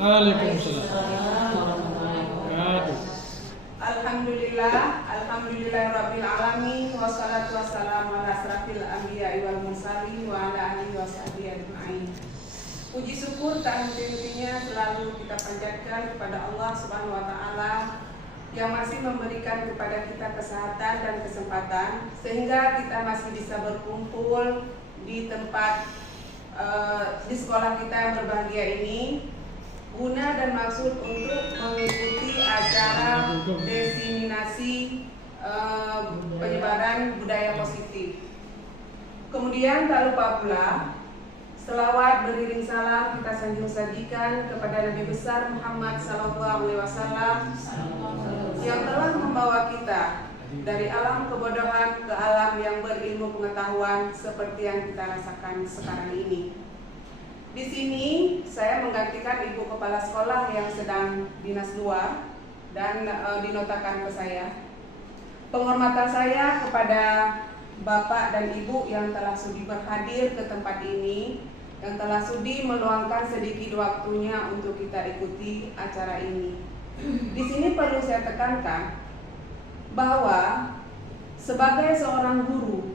Waalaikumsalam warahmatullahi wabarakatuh. Alhamdulillah rabbil alamin wassalatu wassalamu ala asrafil anbiya'i wal mursalin wa ala alihi washabihi ajma'in. Puji syukur tak henti-hentinya selalu kita panjatkan kepada Allah Subhanahu wa taala yang masih memberikan kepada kita kesehatan dan kesempatan sehingga kita masih bisa berkumpul di tempat di sekolah kita yang berbahagia ini, guna dan maksud untuk mengikuti acara diseminasi penyebaran budaya positif. Kemudian tak lupa pula selawat beriring salam kita sajikan kepada Nabi besar Muhammad SAW yang telah membawa kita dari alam kebodohan ke alam yang berilmu pengetahuan seperti yang kita rasakan sekarang ini. Di sini saya menggantikan ibu kepala sekolah yang sedang dinas luar dan dinotakan ke saya. Penghormatan saya kepada Bapak dan Ibu yang telah sudi berhadir ke tempat ini, yang telah sudi meluangkan sedikit waktunya untuk kita ikuti acara ini. Di sini perlu saya tekankan bahwa sebagai seorang guru,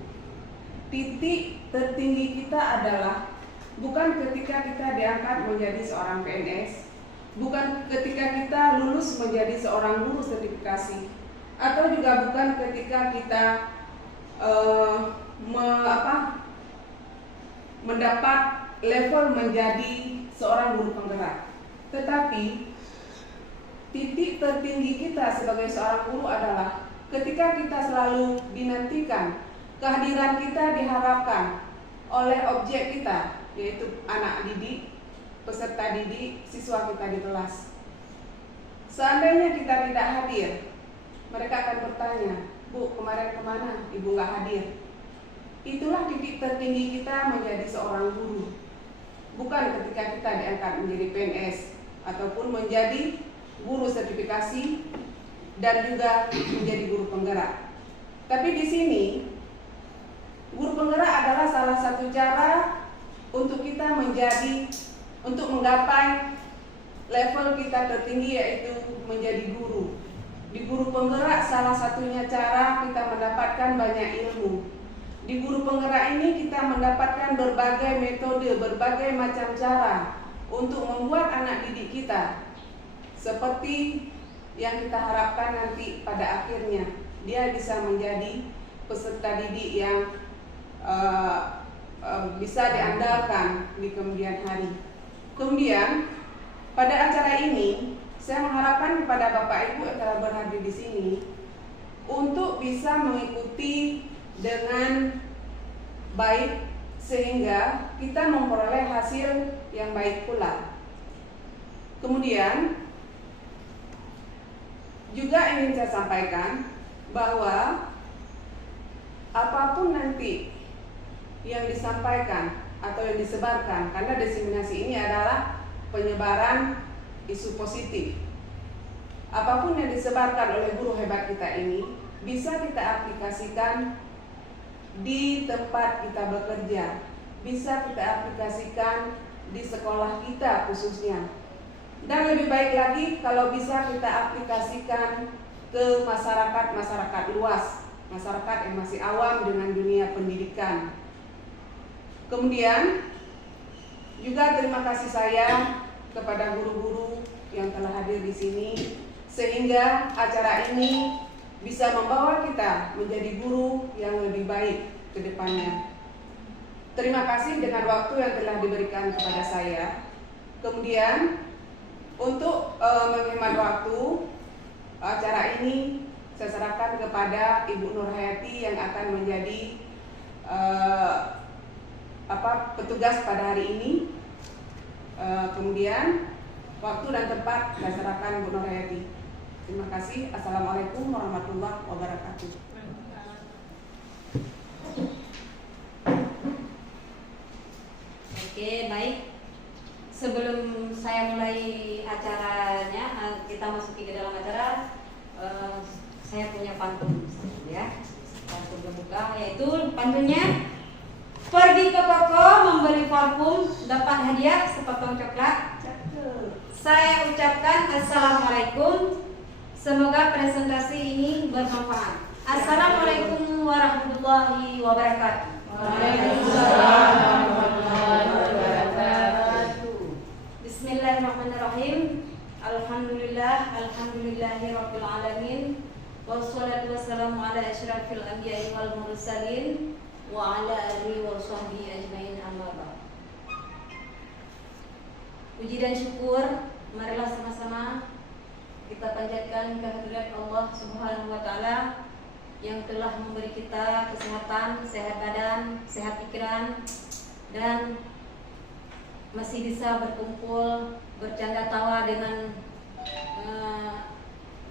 titik tertinggi kita adalah bukan ketika kita diangkat menjadi seorang PNS, bukan ketika kita lulus menjadi seorang guru sertifikasi, atau juga bukan ketika kita mendapat level menjadi seorang guru penggerak. Tetapi titik tertinggi kita sebagai seorang guru adalah ketika kita selalu dinantikan, kehadiran kita diharapkan oleh objek kita, yaitu anak didik, peserta didik, siswa kita di kelas. Seandainya kita tidak hadir, mereka akan bertanya, Bu, kemarin kemana? Ibu nggak hadir. Itulah titik tertinggi kita menjadi seorang guru. Bukan ketika kita diangkat menjadi PNS ataupun menjadi guru sertifikasi dan juga menjadi guru penggerak. Tapi di sini guru penggerak adalah salah satu cara untuk kita untuk menggapai level kita tertinggi, yaitu menjadi guru. Di guru penggerak salah satunya cara kita mendapatkan banyak ilmu. Di guru penggerak ini kita mendapatkan berbagai metode, berbagai macam cara untuk membuat anak didik kita seperti yang kita harapkan nanti pada akhirnya dia bisa menjadi peserta didik yang bisa diandalkan di kemudian hari. Kemudian pada acara ini saya mengharapkan kepada Bapak Ibu yang telah berhadir di sini untuk bisa mengikuti dengan baik sehingga kita memperoleh hasil yang baik pula. Kemudian juga ingin saya sampaikan bahwa apapun nanti yang disampaikan atau yang disebarkan, karena diseminasi ini adalah penyebaran isu positif. Apapun yang disebarkan oleh guru hebat kita ini bisa kita aplikasikan di tempat kita bekerja, bisa kita aplikasikan di sekolah kita khususnya. Dan lebih baik lagi kalau bisa kita aplikasikan ke masyarakat luas, masyarakat yang masih awam dengan dunia pendidikan. Kemudian juga terima kasih saya kepada guru-guru yang telah hadir di sini sehingga acara ini bisa membawa kita menjadi guru yang lebih baik ke depannya. Terima kasih dengan waktu yang telah diberikan kepada saya. Kemudian untuk menghemat waktu, acara ini saya serahkan kepada Ibu Nurhayati yang akan menjadi petugas pada hari ini. Kemudian waktu dan tempat saya serahkan Bu Nurhayati. Terima kasih. Assalamualaikum warahmatullahi wabarakatuh. Oke, baik. Sebelum saya mulai acaranya, kita masuki ke dalam acara, saya punya pantun, ya. Pantun pembuka, yaitu pantunnya: pergi ke toko membeli parfum, dapat hadiah sepotong coklat. saya ucapkan Assalamualaikum. Semoga presentasi ini bermanfaat. Assalamualaikum warahmatullahi wabarakatuh. Waalaikumsalam warahmatullahi wabarakatuh. Bismillahirrahmanirrahim. Alhamdulillahirabbil alamin. Wassalatu wassalamu ala asyrafil anbiya'i wal mursalin wa ala alihi wa sahbihi ajmain, amma ba'd. Puji dan syukur marilah sama-sama kita panjatkan kehadirat Allah Subhanahu wa taala yang telah memberi kita kesehatan, sehat badan, sehat pikiran, dan masih bisa berkumpul, bercanda tawa dengan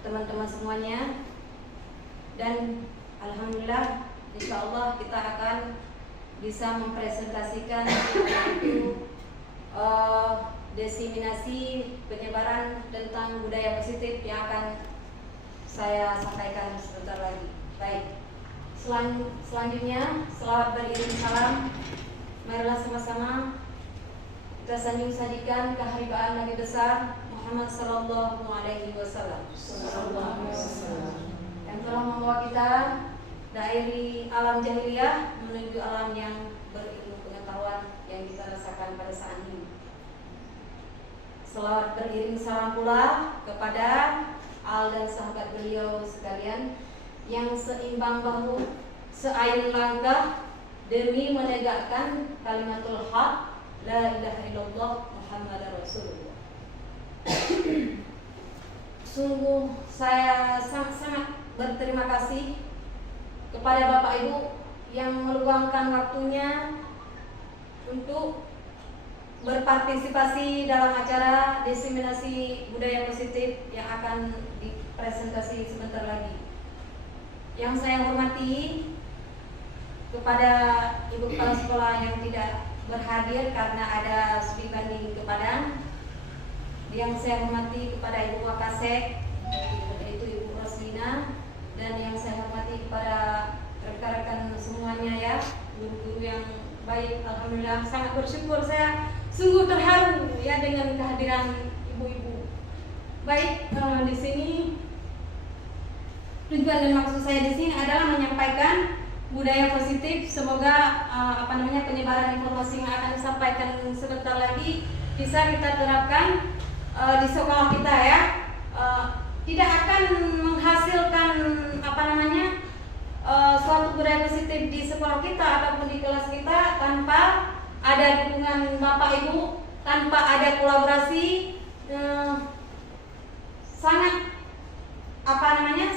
teman-teman semuanya. Dan alhamdulillah, insya Allah kita akan bisa mempresentasikan yaitu diseminasi penyebaran tentang budaya positif yang akan saya sampaikan sebentar lagi. Baik, selanjutnya selawat beriring salam, marilah sama-sama kita sanjung sadikan keharibaan Nabi besar Muhammad sallallahu alaihi wasallam yang telah membawa kita dari alam jahiliyah menuju alam yang berilmu pengetahuan yang kita rasakan pada saat ini. Selawat beriring salam pula kepada al dan sahabat beliau sekalian yang seimbang bahu, seayun langkah demi menegakkan kalimatul haq, la ilaha illallah Muhammadar Rasulullah. Sungguh saya sangat berterima kasih kepada Bapak Ibu yang meluangkan waktunya untuk berpartisipasi dalam acara diseminasi budaya positif yang akan dipresentasi sebentar lagi. Yang saya hormati kepada Ibu Kepala Sekolah yang tidak berhadir karena ada studi banding ke Padang. Yang saya hormati kepada Ibu Wakasek, yaitu Ibu Roslina, dan yang saya hormati kepada rekan-rekan semuanya ya, guru-guru yang baik. Alhamdulillah sangat bersyukur, saya sungguh terharu ya dengan kehadiran ibu-ibu. Baik, di sini tujuan dan maksud saya di sini adalah menyampaikan budaya positif. Semoga penyebaran informasi yang akan disampaikan sebentar lagi bisa kita terapkan di sekolah kita ya. Tidak akan menghasilkan suatu budaya positif di sekolah kita ataupun di kelas kita tanpa ada dukungan Bapak Ibu, tanpa ada kolaborasi.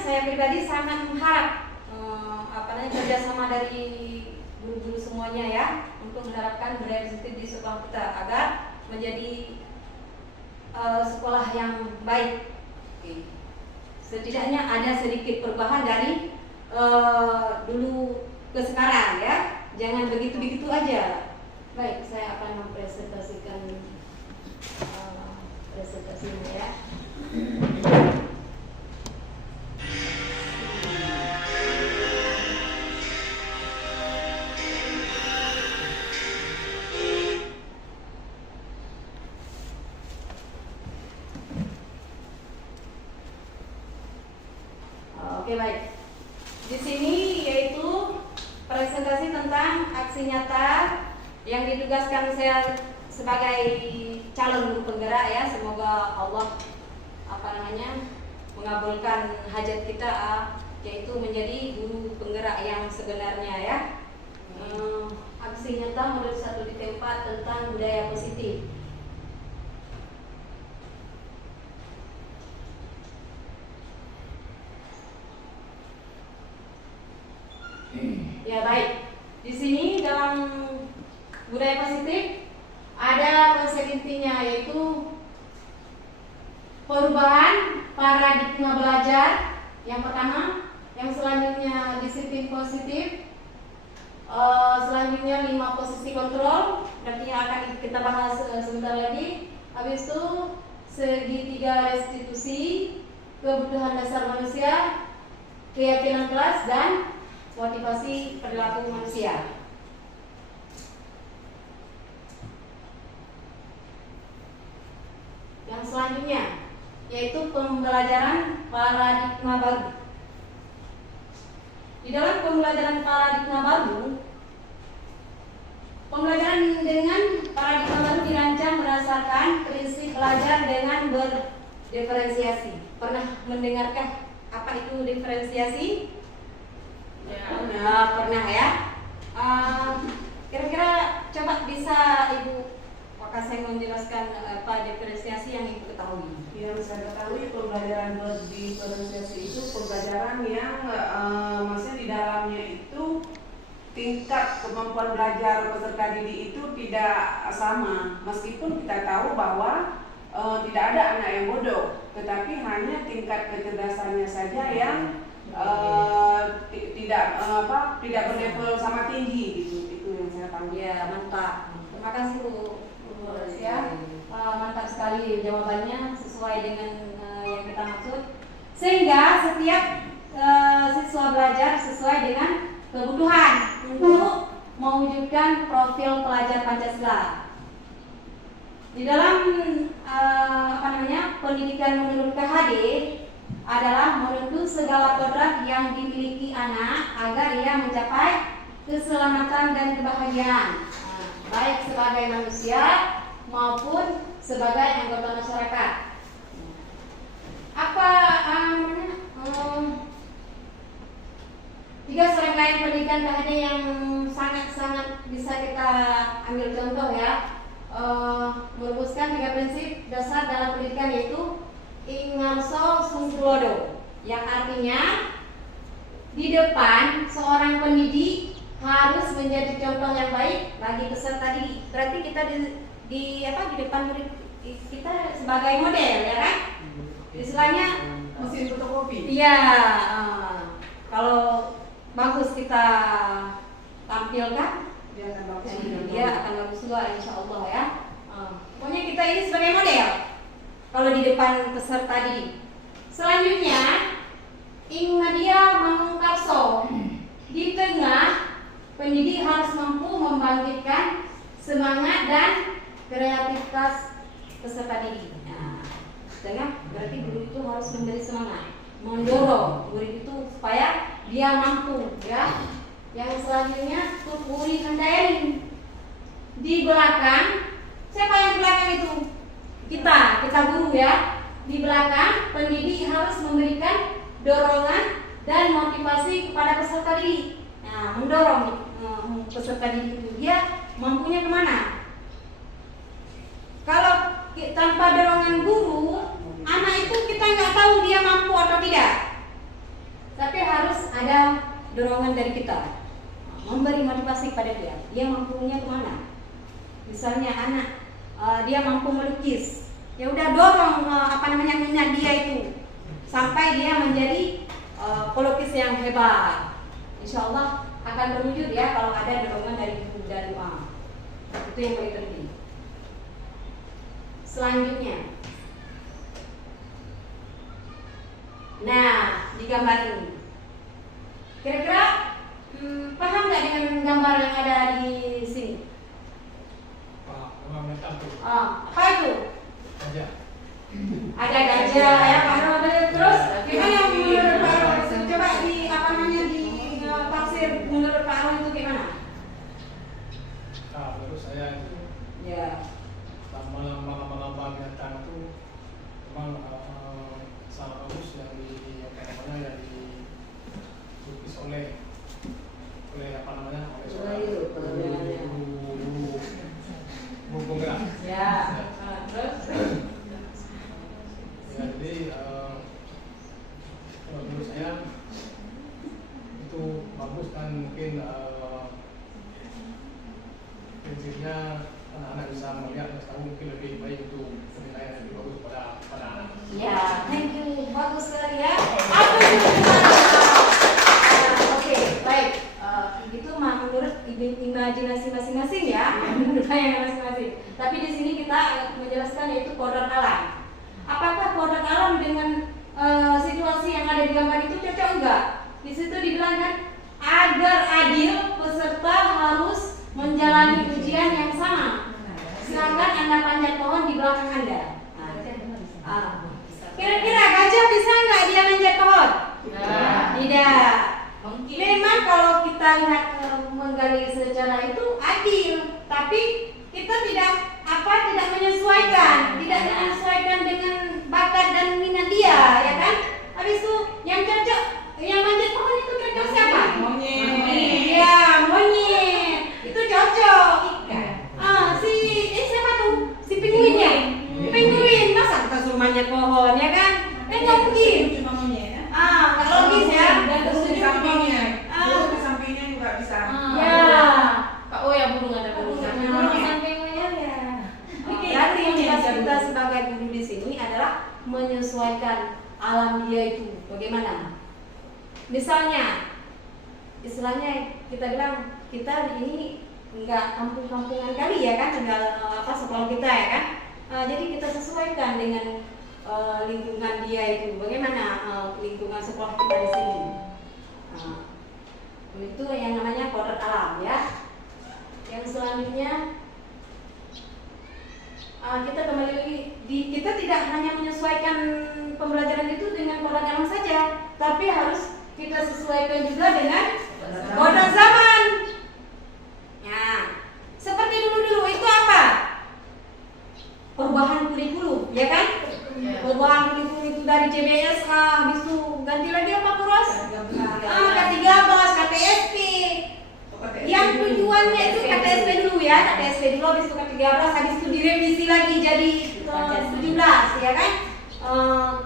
Saya pribadi sangat mengharap kerjasama dari guru-guru semuanya ya untuk menerapkan budaya positif di sekolah kita agar menjadi sekolah yang baik. Setidaknya ada sedikit perubahan dari dulu ke sekarang ya, jangan begitu-begitu aja. Baik, saya akan mempresentasikan presentasinya ya. Oke, baik. Di sini yaitu presentasi tentang aksi nyata yang ditugaskan saya sebagai calon guru penggerak ya. Semoga Allah mengabulkan hajat kita yaitu menjadi guru penggerak yang sebenarnya ya. Aksi nyata menurut satu di tempat tentang budaya positif. Ya baik, di sini dalam budaya positif ada konsep intinya yaitu perubahan paradigma belajar yang pertama, yang selanjutnya disiplin positif, selanjutnya 5 posisi kontrol, berarti yang akan kita bahas sebentar lagi. Habis itu segitiga restitusi, kebutuhan dasar manusia, keyakinan kelas, dan motivasi perilaku manusia. Yang selanjutnya, yaitu pembelajaran paradigma baru. Di dalam pembelajaran paradigma baru, pembelajaran dengan paradigma baru dirancang berdasarkan prinsip belajar dengan berdiferensiasi. Pernah mendengarkan apa itu diferensiasi? Ya, Pernah ya. Kira-kira coba bisa Ibu Wakaseng menjelaskan apa diferensiasi yang Ibu ketahui? yang saya ketahui pembelajaran berdiferensiasi itu pembelajaran yang maksudnya di dalamnya itu tingkat kemampuan belajar peserta didik itu tidak sama, meskipun kita tahu bahwa tidak ada anak yang bodoh, tetapi hanya tingkat kecerdasannya saja yang tidak berlevel sama tinggi gitu. Itu yang saya tahu. Ya, mantap. Terima kasih Bu. Ya, mantap sekali jawabannya sesuai dengan yang kita maksud. Sehingga setiap siswa belajar sesuai dengan kebutuhan untuk mewujudkan profil pelajar Pancasila. Di dalam pendidikan menurut PHD adalah menuntut segala kodrat yang dimiliki anak agar ia mencapai keselamatan dan kebahagiaan, baik sebagai manusia maupun sebagai anggota masyarakat. Tiga serangkaian pendidikan PHD yang sangat-sangat bisa kita ambil contoh ya, merumuskan 3 prinsip dasar dalam pendidikan, yaitu Ingarso Sungkulodo, yang artinya di depan seorang pendidik harus menjadi contoh yang baik bagi peserta didik. Berarti kita di depan murid kita sebagai model, ya kan? Istilahnya Mesin fotokopi. iya, kalau bagus kita tampilkan, dia akan bagus juga, insya Allah ya. Pokoknya kita ini sebagai model kalau di depan peserta didik. Selanjutnya, Ing Nadia Manungkarso, di tengah pendidik harus mampu membangkitkan semangat dan kreativitas peserta didik. Nah, tengah berarti guru itu harus memberi semangat, mendorong murid itu supaya dia mampu, ya. Yang selanjutnya, Tukuri Handayani, di belakang. Siapa yang di belakang itu? Kita guru ya. Di belakang pendidik harus memberikan dorongan dan motivasi kepada peserta didik. Nah, mendorong peserta didik itu dia mampunya kemana? Kalau tanpa dorongan guru, anak itu kita nggak tahu dia mampu atau tidak. Tapi harus ada dorongan dari kita, memberi motivasi pada dia mampunya kemana. Misalnya anak dia mampu melukis, ya udah dorong minat dia itu sampai dia menjadi pelukis yang hebat. Insya Allah akan terwujud ya kalau ada dorongan dari guru dan doa. Itu yang paling penting. Selanjutnya, nah di gambar ini, kira-kira paham nggak dengan gambar yang ada di sini? Apa itu? Ada gajah ya Pak Rob. Terus gimana menurut Pak Rob? Coba di tafsir menurut Pak Rob itu gimana? Menurut saya itu Ya. lama-lama binatang itu memang sangat bagus yang dilukis oleh guru penggerak. Ya. Terus? Ya, jadi menurut saya itu bagus, kan mungkin prinsipnya anak-anak bisa melihat dan tahu mungkin lebih baik untuk penilaian yang lebih bagus pada anak. Ya, thank you, bagus sekali ya. Apa itu? Oke, baik. Itu menurut imajinasi masing-masing ya, menurut bayangan masing-masing. Tapi di sini kita menjelaskan yaitu kodrat alam. Apakah kodrat alam dengan situasi yang ada di gambar itu cocok enggak? Di situ dibilang kan agar adil peserta harus menjalani ujian yang sama. Silakan Anda panjat pohon di belakang Anda. Nah, Kira-kira gajah bisa nggak dia manjat pohon? Tidak. Mungkin. Memang kalau kita lihat menggali secara itu adil, tapi kita tidak menyesuaikan dengan bakat dan minat dia, ya kan? Habis itu yang cocok, yang manjat pohon itu kira-kira siapa? Monyet. Iya, monyet. Itu cocok. Siapa tuh? Si penguin ya? Penguin. Masa kita suruh manjat pohon, ya kan? Nggak mungkin. Cuma monyet ya. Nggak logis ya. Terus di sampingnya, terus di sampingnya juga bisa. Ya. Pak, oh ya burung ada burung. Berarti tugas kita sebagai guru di sini adalah menyesuaikan alam dia itu bagaimana. Misalnya, istilahnya kita bilang kita ini enggak kampung-kampungan kali ya kan, tinggal sekolah kita ya kan. Jadi kita sesuaikan dengan lingkungan dia itu, bagaimana lingkungan sekolah kita di sini. Itu yang namanya kodrat alam ya. Yang selanjutnya kita kembali lagi kita tidak hanya menyesuaikan pembelajaran itu dengan kodrat alam saja, tapi harus kita sesuaikan juga dengan kodrat zaman. Ya, seperti dulu itu apa? Perubahan kurikulum, ya kan? Perubahan kurikulum itu dari CBS habis itu ganti lagi apa Kuros? K13, KTSP. Yang tujuannya itu KTSP dulu ya, KTSP dulu habis itu K13, habis itu direvisi lagi jadi 17 ya kan?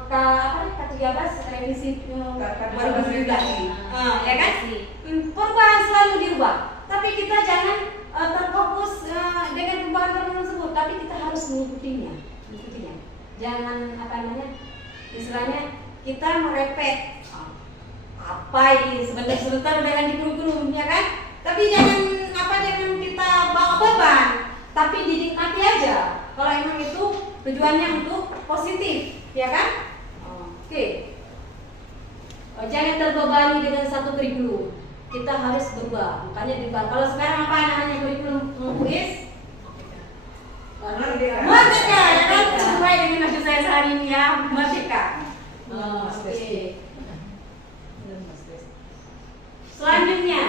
K13 revisi 2017. Ya kan? Perubahan selalu dirubah. Tapi kita jangan terfokus dengan perubahan tersebut, tapi kita harus mengikutinya. Jangan istilahnya kita merepet apa ini sebentar dengan di kurikulum ya kan? Tapi jangan kita bawa beban, tapi dinikmati aja. Kalau emang itu tujuannya untuk positif, ya kan? Oke. Jangan terbebani dengan satu kurikulum. Kita harus berubah, makanya diubah. Kalau sekarang apa namanya kurikulum UIS? Merdeka, ya kan? Sesuai dengan maksud saya sehari ini ya, merdeka. Oke. Selanjutnya,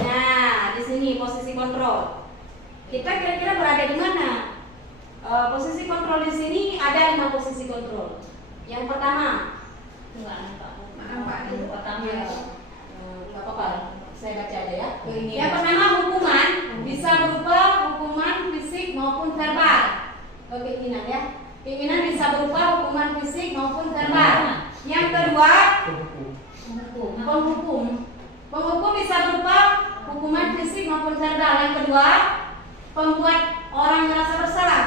nah di sini posisi kontrol. Kita kira-kira berada di mana? Posisi kontrol di sini ada 5 posisi kontrol. Yang pertama, Yang pertama nggak apa-apa, saya baca aja ya. Yang pertama hukuman bisa berupa hukuman fisik maupun verbal. Keinginan ya, keinginan bisa berupa hukuman fisik maupun verbal. Yang kedua, penghukum. Penghukum bisa berupa hukuman fisik maupun verbal. Yang kedua, pembuat orang merasa bersalah.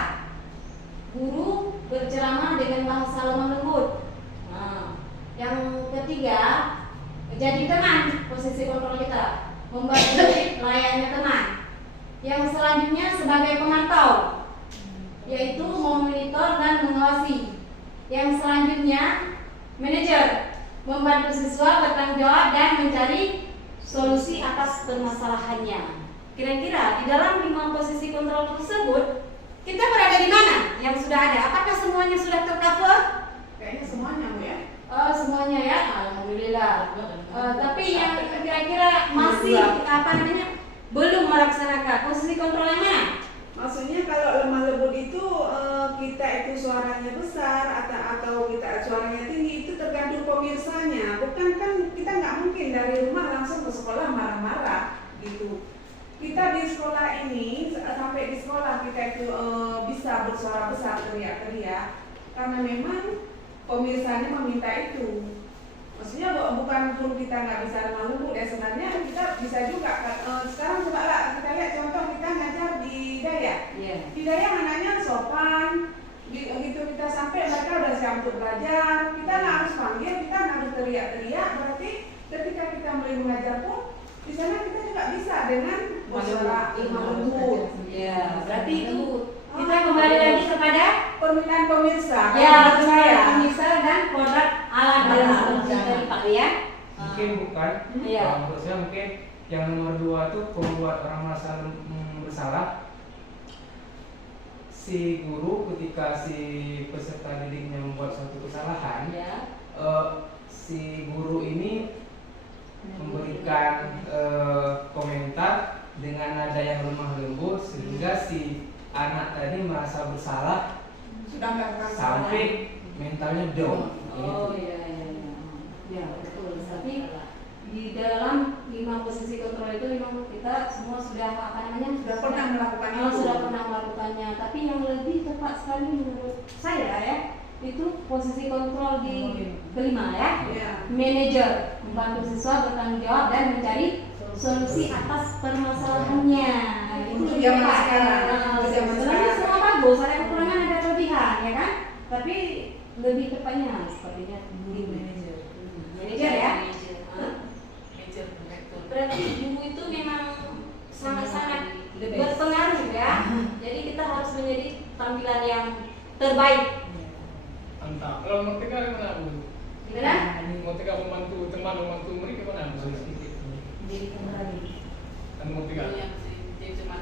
Guru berceramah dengan bahasa lemah lembut. Yang ketiga, jadi teman. Posisi kontrol kita membantu layaknya teman. Yang selanjutnya sebagai pemantau, yaitu memonitor dan mengawasi. Yang selanjutnya manajer, membantu siswa bertanggung jawab dan mencari solusi atas permasalahannya. Kira-kira di dalam 5 posisi kontrol tersebut kita berada di mana yang sudah ada? Apakah semuanya sudah tercover? Kayaknya semuanya Bu ya. Semuanya ya, alhamdulillah. Tapi yang kira-kira masih belum melaksanakan posisi kontrol yang mana? Maksudnya kalau lemah lembut itu kita itu suaranya besar atau kita suaranya tinggi itu tergantung pemirsanya. Bukan kan kita nggak mungkin dari rumah langsung ke sekolah marah-marah gitu. Kita di sekolah ini sampai di sekolah kita itu bisa bersuara besar teriak-teriak karena memang pemirsanya meminta itu. Maksudnya bukan pun kita nggak bisa lemah lembut ya, sebenarnya kita bisa juga. Sekarang coba lah kita lihat contoh kita ngajar di Dayak. Di Dayak anaknya sopan, begitu kita sampai mereka udah siap untuk belajar. Kita nggak harus panggil, kita nggak harus teriak-teriak. Berarti ketika kita mulai mengajar pun di sana kita juga bisa dengan bersuara lemah lembut. Ya, berarti itu kita kembali lagi kepada permintaan pemirsa. Ya, permintaan pemirsa dan kodrat alam dari Pak ya. Mungkin bukan. Iya. Menurut saya mungkin yang nomor 2 itu membuat orang merasa bersalah. Si guru ketika si peserta didiknya membuat melakukan sampai mentalnya down. Oh iya iya iya. Ya betul. Tapi di dalam 5 posisi kontrol itu memang kita semua sudah sudah pernah melakukan itu. sudah pernah melakukannya. Tapi yang lebih tepat sekali menurut saya ya itu posisi kontrol di kelima ya. Iya. Manajer membantu siswa bertanggung jawab dan mencari solusi atas permasalahannya. Untuk zaman tepat. sekarang. Untuk zaman Sebenarnya sekarang. semua bagus, ada kekurangan ada kelebihan ya kan. Tapi lebih tepatnya sepertinya di manajer. Manajer ya. Ah. Manajer, direktur. Berarti guru itu memang sangat-sangat berpengaruh ya. Jadi kita harus menjadi tampilan yang terbaik. Mantap. Kalau Murtika gimana Bu? Gimana? Murtika membantu teman membantu murid gimana? Jadi kembali. Kan Murtika. Yang cuma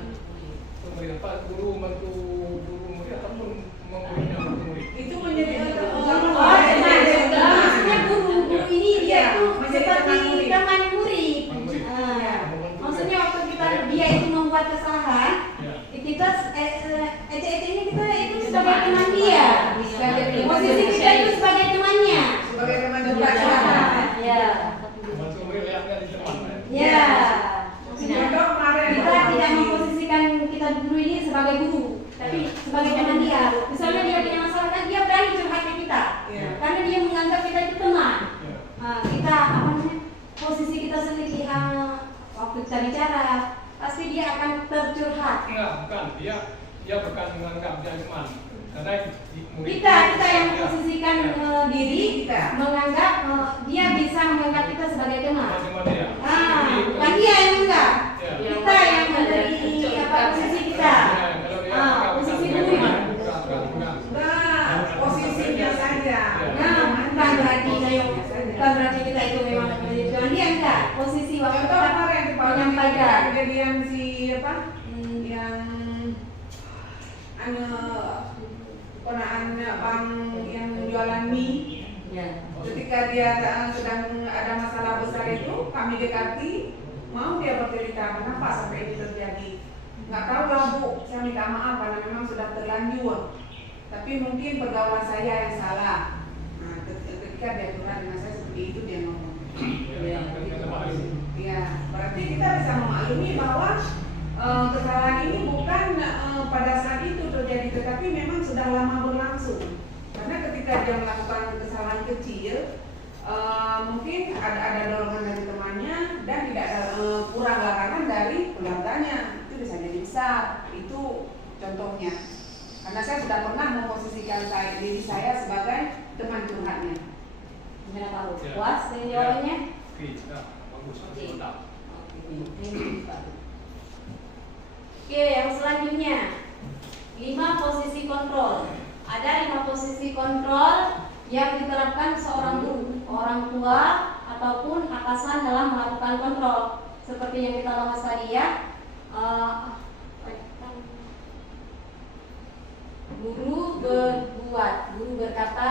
Murid apa? Guru membantu guru murid ataupun muridnya membantu murid? Itu menjadi Oh, maksudnya guru ini dia Iya, itu menjadi seperti teman murid. Teman murid. Ah, Membantu maksudnya juga. waktu dia itu membuat kesalahan, Ya. kita ece-ecenya kita itu sebagai teman dia. Sebagai Posisi kita itu sebagai temannya. sebagai teman Ya. dekat. Ya. Membantu murid layaknya di teman. Ya. Contoh kemarin Kita tidak memposisikan kita guru ini sebagai guru, tapi sebagai teman dia. Misalnya dia punya masalah kan dia berani curhat ke kita, Iya. karena dia menganggap kita itu teman. Ya. Kita apa namanya posisi kita sendiri waktu kita bicara pasti dia akan tercurhat. Enggak, bukan. Dia bukan menganggap dia teman. Karena murid Kita yang Ya. memposisikan diri Kita. menganggap dia bisa menganggap kita sebagai teman. teman dia. Bukan dia yang menganggap. Ya. Kita yang memberi posisi kita. Kalau dia enggak bisa Posisi teman, guru. bukan. Nah, posisinya saja. Bukan berarti bukan berarti kita itu memang menjadi teman dia enggak. Posisi waktu Contoh kita kemarin menyampaikan. kejadian si apa? Yang ponakannya bang yang jualan mie. Ya. Ketika dia sedang ada masalah besar itu, kami dekati, mau dia bercerita kenapa sampai ini terjadi. Nggak tahu lah Bu, saya minta maaf karena memang sudah terlanjur. Tapi mungkin pergaulan saya yang salah. Nah, ketika dia curhat dengan saya seperti itu dia ngomong. Ya, berarti kita bisa memaklumi bahwa kesalahan ini bukan pada saat itu terjadi, tetapi memang sudah lama berlangsung. Karena ketika dia melakukan kesalahan kecil, mungkin ada dorongan dari temannya dan tidak ada kurang larangan dari keluarganya, itu bisa jadi besar. Itu contohnya. Karena saya sudah pernah memposisikan diri saya sebagai teman curhatnya. Gimana tahu? Ya. Puas dengan jawabannya? Oke, ya, bagus. Oke. Mantap. Oke, yang selanjutnya 5 posisi kontrol. Ada 5 posisi kontrol yang diterapkan seorang guru, orang tua ataupun atasan dalam melakukan kontrol. Seperti yang kita bahas tadi ya. Guru berbuat, guru berkata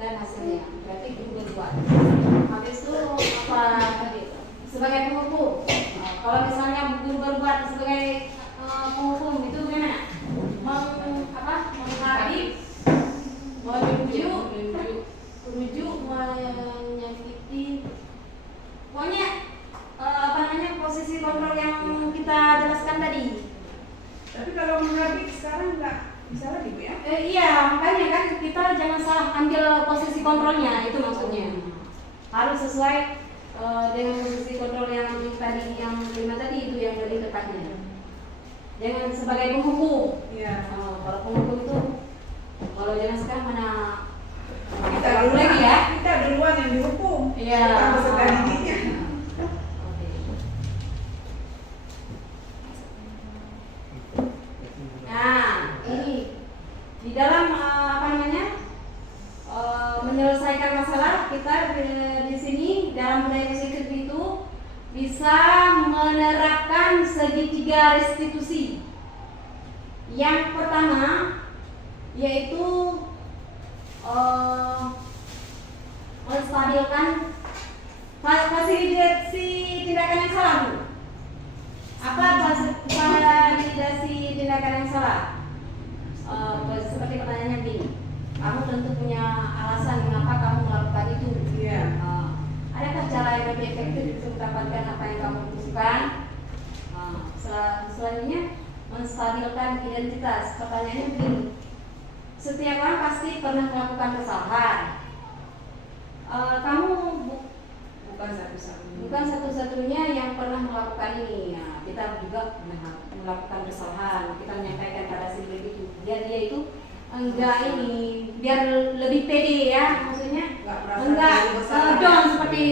dan hasilnya. Berarti guru berbuat. Habis itu apa tadi? Sebagai penghukum. Kalau misalnya guru berbuat sebagai penghukum itu bagaimana? Menghardik, merujuk, menyakiti. Pokoknya posisi kontrol yang kita jelaskan tadi. Tapi kalau menghardik sekarang nggak bisa lagi Bu ya? Iya, makanya kan kita jangan salah ambil posisi kontrolnya, itu maksudnya. Harus sesuai dengan posisi kontrol yang tadi, yang 5 tadi itu yang lebih tepatnya. Jangan sebagai penghukum. Iya. Kalau penghukum itu, kalau jangan sekarang mana Kita waktu duluan lagi ya. Kita duluan yang dihukum. Iya. Bukan peserta didiknya. Oke. Nah, ini di dalam menyelesaikan masalah kita di sini dalam budaya positif itu bisa menerapkan segitiga restitusi. Yang pertama yaitu menstabilkan fasilitasi tindakan yang salah. Bu. Apa fasilitasi tindakan yang salah? Seperti pertanyaannya begini. tentu punya alasan mengapa kamu melakukan itu. Iya. Adakah cara yang lebih efektif untuk mendapatkan apa yang kamu butuhkan? Selanjutnya, menstabilkan identitas. Pertanyaannya begini, setiap orang pasti pernah melakukan kesalahan. Kamu bukan satu-satunya yang pernah melakukan ini. Nah, kita juga pernah melakukan kesalahan. Kita menyampaikan pada si itu, biar dia itu enggak ini, biar lebih pede ya, maksudnya enggak down seperti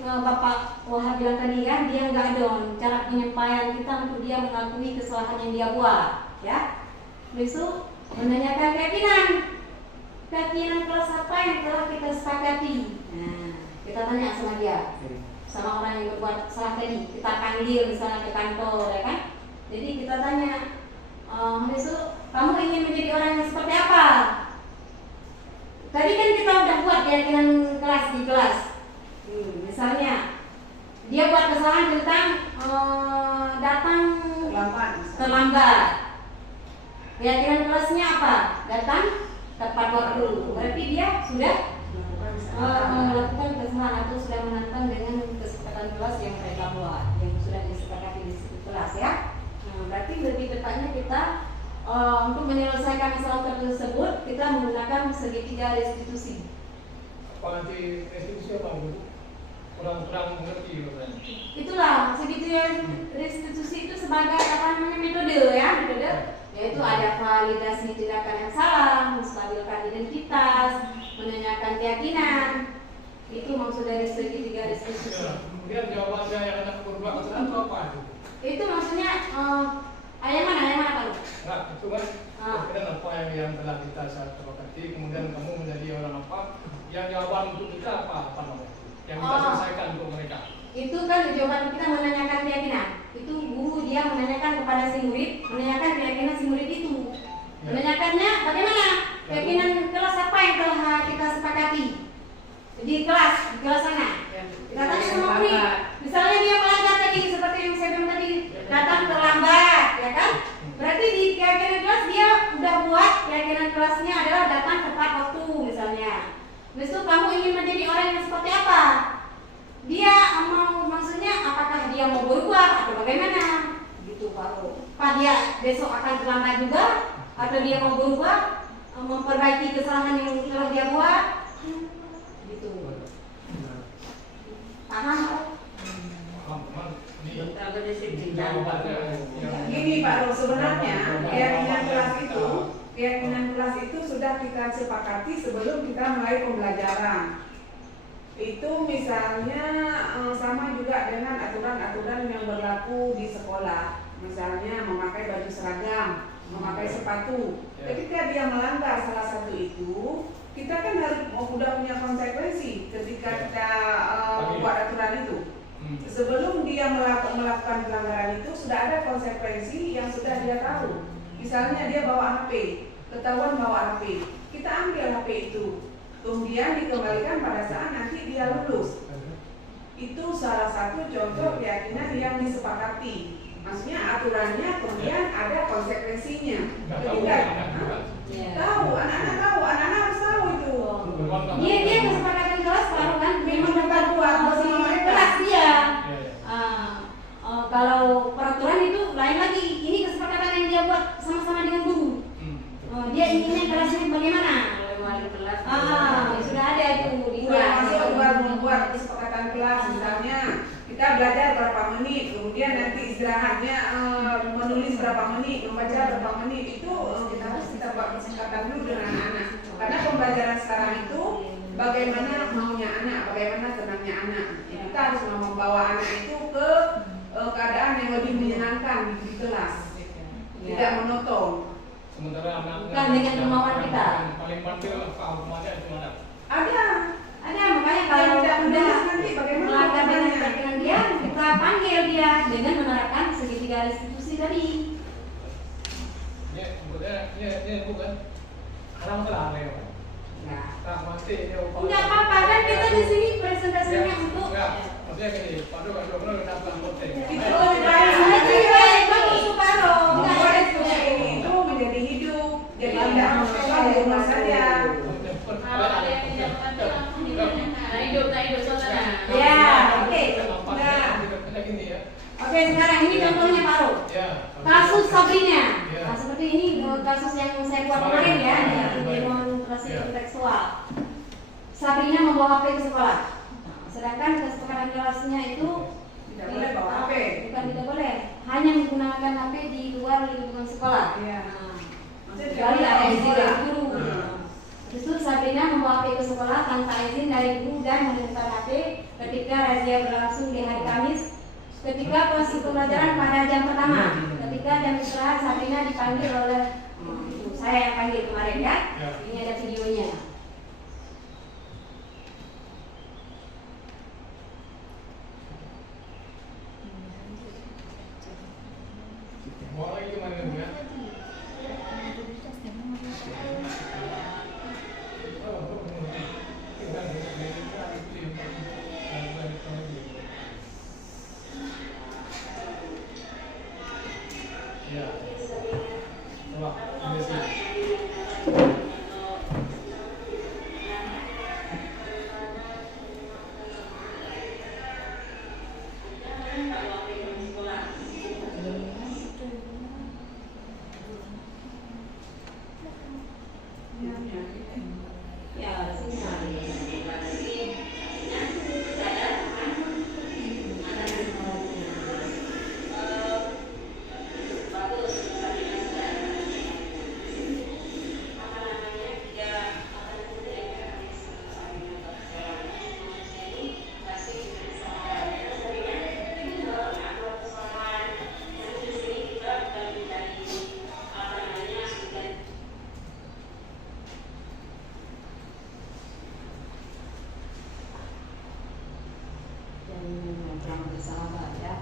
Bapak Wahab bilang tadi kan, dia enggak down. Cara penyampaian kita untuk dia mengakui kesalahan yang dia buat, ya. Besok menanyakan keyakinan kelas apa yang telah kita sepakati. Nah, kita tanya sama dia, sama orang yang berbuat salah tadi. Kita panggil misalnya ke kantor, ya kan? Jadi kita tanya, besok kamu ingin menjadi orang yang seperti apa? Tadi kan kita udah buat keyakinan kelas di kelas. Misalnya dia buat kesalahan tentang datang terlambat. Keyakinan kelasnya apa? Datang tepat waktu. Berarti dia sudah melakukan kesalahan atau sudah menantang dengan kesepakatan kelas yang mereka buat, yang sudah disepakati di kelas, ya. Berarti lebih tepatnya kita untuk menyelesaikan masalah tersebut kita menggunakan segitiga restitusi. Apa nanti restitusi apa bu? Kurang mengerti katanya. Itulah segitiga restitusi itu sebagai apa namanya metode, ya, metode, yaitu ada validasi tindakan yang salah, menstabilkan identitas, menanyakan keyakinan. Itu maksud dari segitiga restitusi. Kemudian jawabannya yang anak berbuat kesalahan itu apa itu? Itu maksudnya yang mana Pak? Enggak, itu kan kemudian apa yang telah kita sepakati, kemudian kamu menjadi orang apa, yang jawaban untuk kita apa namanya, yang kita selesaikan untuk mereka. Itu kan jawaban kita menanyakan keyakinan. Itu guru dia menanyakan kepada si murid, menanyakan keyakinan si murid itu. Ya. Menanyakannya bagaimana? Keyakinan kelas apa yang telah kita sepakati di kelas sana. Kita tanya sama murid. Misalnya dia melanggar tadi seperti yang saya bilang tadi, datang terlambat, ya kan? Berarti di keyakinan kelas dia udah buat keyakinan kelasnya adalah datang tepat waktu misalnya. Besok kamu ingin menjadi orang yang seperti apa? Dia mau, maksudnya apakah dia mau berubah atau bagaimana? Gitu baru. Apa dia besok akan terlambat juga? Atau dia mau berubah, memperbaiki kesalahan yang telah dia buat? Gitu. Paham? Gini Pak Ro, sebenarnya keyakinan kelas itu sudah kita sepakati sebelum kita mulai pembelajaran. Itu misalnya sama juga dengan aturan-aturan yang berlaku di sekolah. Misalnya memakai baju seragam, memakai sepatu. Ketika dia melanggar salah satu itu, kita kan harus sudah punya konsekuensi ketika kita buat aturan itu. Sebelum dia melakukan pelanggaran itu sudah ada konsekuensi yang sudah dia tahu. Misalnya dia bawa HP, ketahuan bawa HP, kita ambil HP itu, kemudian dikembalikan pada saat nanti dia lulus. Itu salah satu contoh keyakinan yang disepakati. Maksudnya aturannya kemudian ada konsekuensinya. Ketika tahu, anak-anak harus tahu itu. Dia kesepakatan kelas baru kan memang dapat buat kelas dia. Kalau peraturan itu lain lagi. Ini kesepakatan yang dia buat sama-sama dengan guru. Dia inginnya kelasnya bagaimana? Sudah ada itu di kelas. Membuat kesepakatan kelas, misalnya kita belajar berapa menit, kemudian nanti istirahatnya menulis berapa menit, membaca berapa menit. Itu kita buat kesepakatan dulu dengan anak-anak. Karena pembelajaran sekarang itu bagaimana maunya anak, bagaimana tenangnya anak. Kita harus membawa anak itu ke keadaan yang lebih menyenangkan di kelas, tidak monoton. Sementara anak Bukan dengan kemauan kita. Paling bandel hukumannya itu mana? Ada makanya kalau tidak udah menulis nanti bagaimana melanggar dengan hukumannya. keyakinan dia, kita panggil dia dengan menerapkan segitiga restitusi tadi. Ini bukan anak masalah ya. Tak mati ini upah. Enggak apa-apa kan kita di sini presentasinya untuk. Maksudnya gini, Pak Dono datang konten. Itu Enggak itu menjadi hidup, jadi tidak monoton di rumah saja. kasus yang saya buat kemarin ya di demonstrasi kontekstual. Sabrina membawa HP ke sekolah. Sedangkan kesepakatan kelasnya itu Tidak boleh bawa HP. Bukan tidak boleh, hanya menggunakan HP di luar lingkungan sekolah. Iya. Maksudnya kecuali ada izin dari guru. Hmm. Terus itu Sabrina membawa HP ke sekolah tanpa izin dari guru dan menemukan HP ketika razia berlangsung di hari Kamis. Ketika proses pembelajaran pada jam pertama, ketika jam istirahat Sabrina dipanggil oleh saya yang panggil kemarin ya. Ini ada videonya. Bawa lagi kemana ya? Ya. Coba, ini sih. Ya, sini. Jangan bersahabat ya.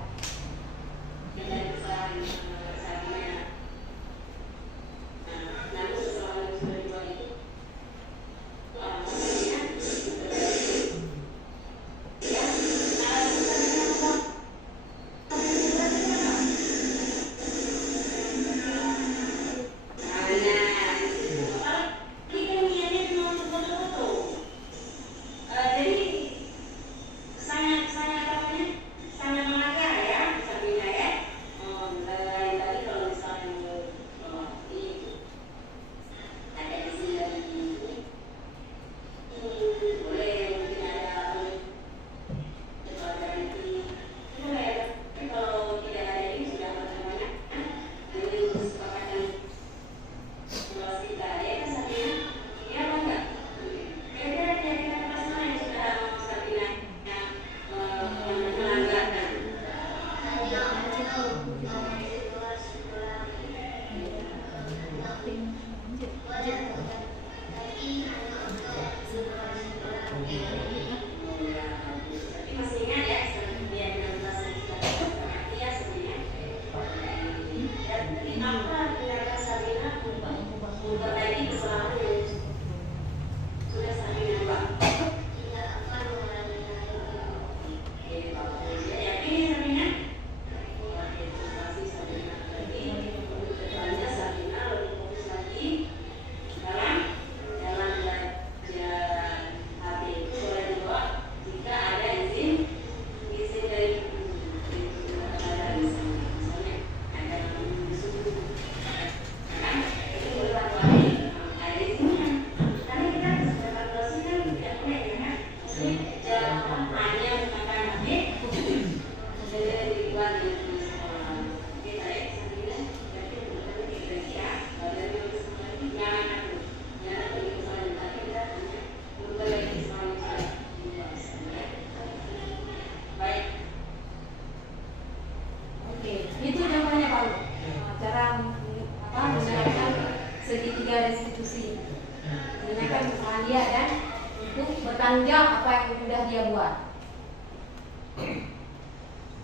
bertanggung jawab apa yang sudah dia buat.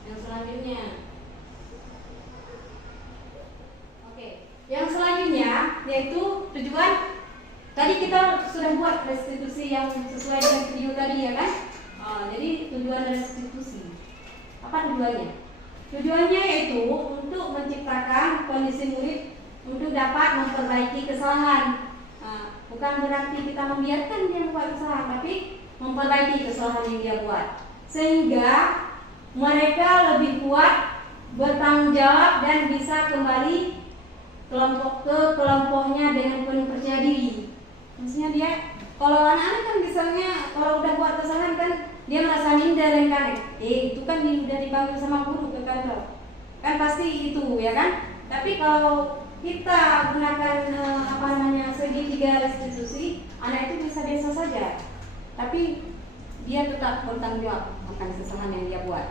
Yang selanjutnya, yang selanjutnya yaitu tujuan. Tadi kita sudah buat restitusi yang sesuai dengan video tadi ya kan? Jadi tujuan restitusi apa tujuannya? Tujuannya yaitu untuk menciptakan kondisi murid untuk dapat memperbaiki kesalahan. Bukan berarti kita membiarkan dia membuat kesalahan, tapi memperbaiki kesalahan yang dia buat, sehingga mereka lebih kuat bertanggung jawab dan bisa kembali kelompoknya dengan penuh percaya diri. Maksudnya dia, kalau anak-anak kan misalnya kalau udah buat kesalahan kan dia merasa minder kan, itu kan udah dipanggil sama guru ke kantor, kan pasti itu ya kan. Tapi kalau kita gunakan segitiga restitusi, anak itu bisa biasa saja, tapi dia tetap bertanggung jawab akan kesalahan yang dia buat.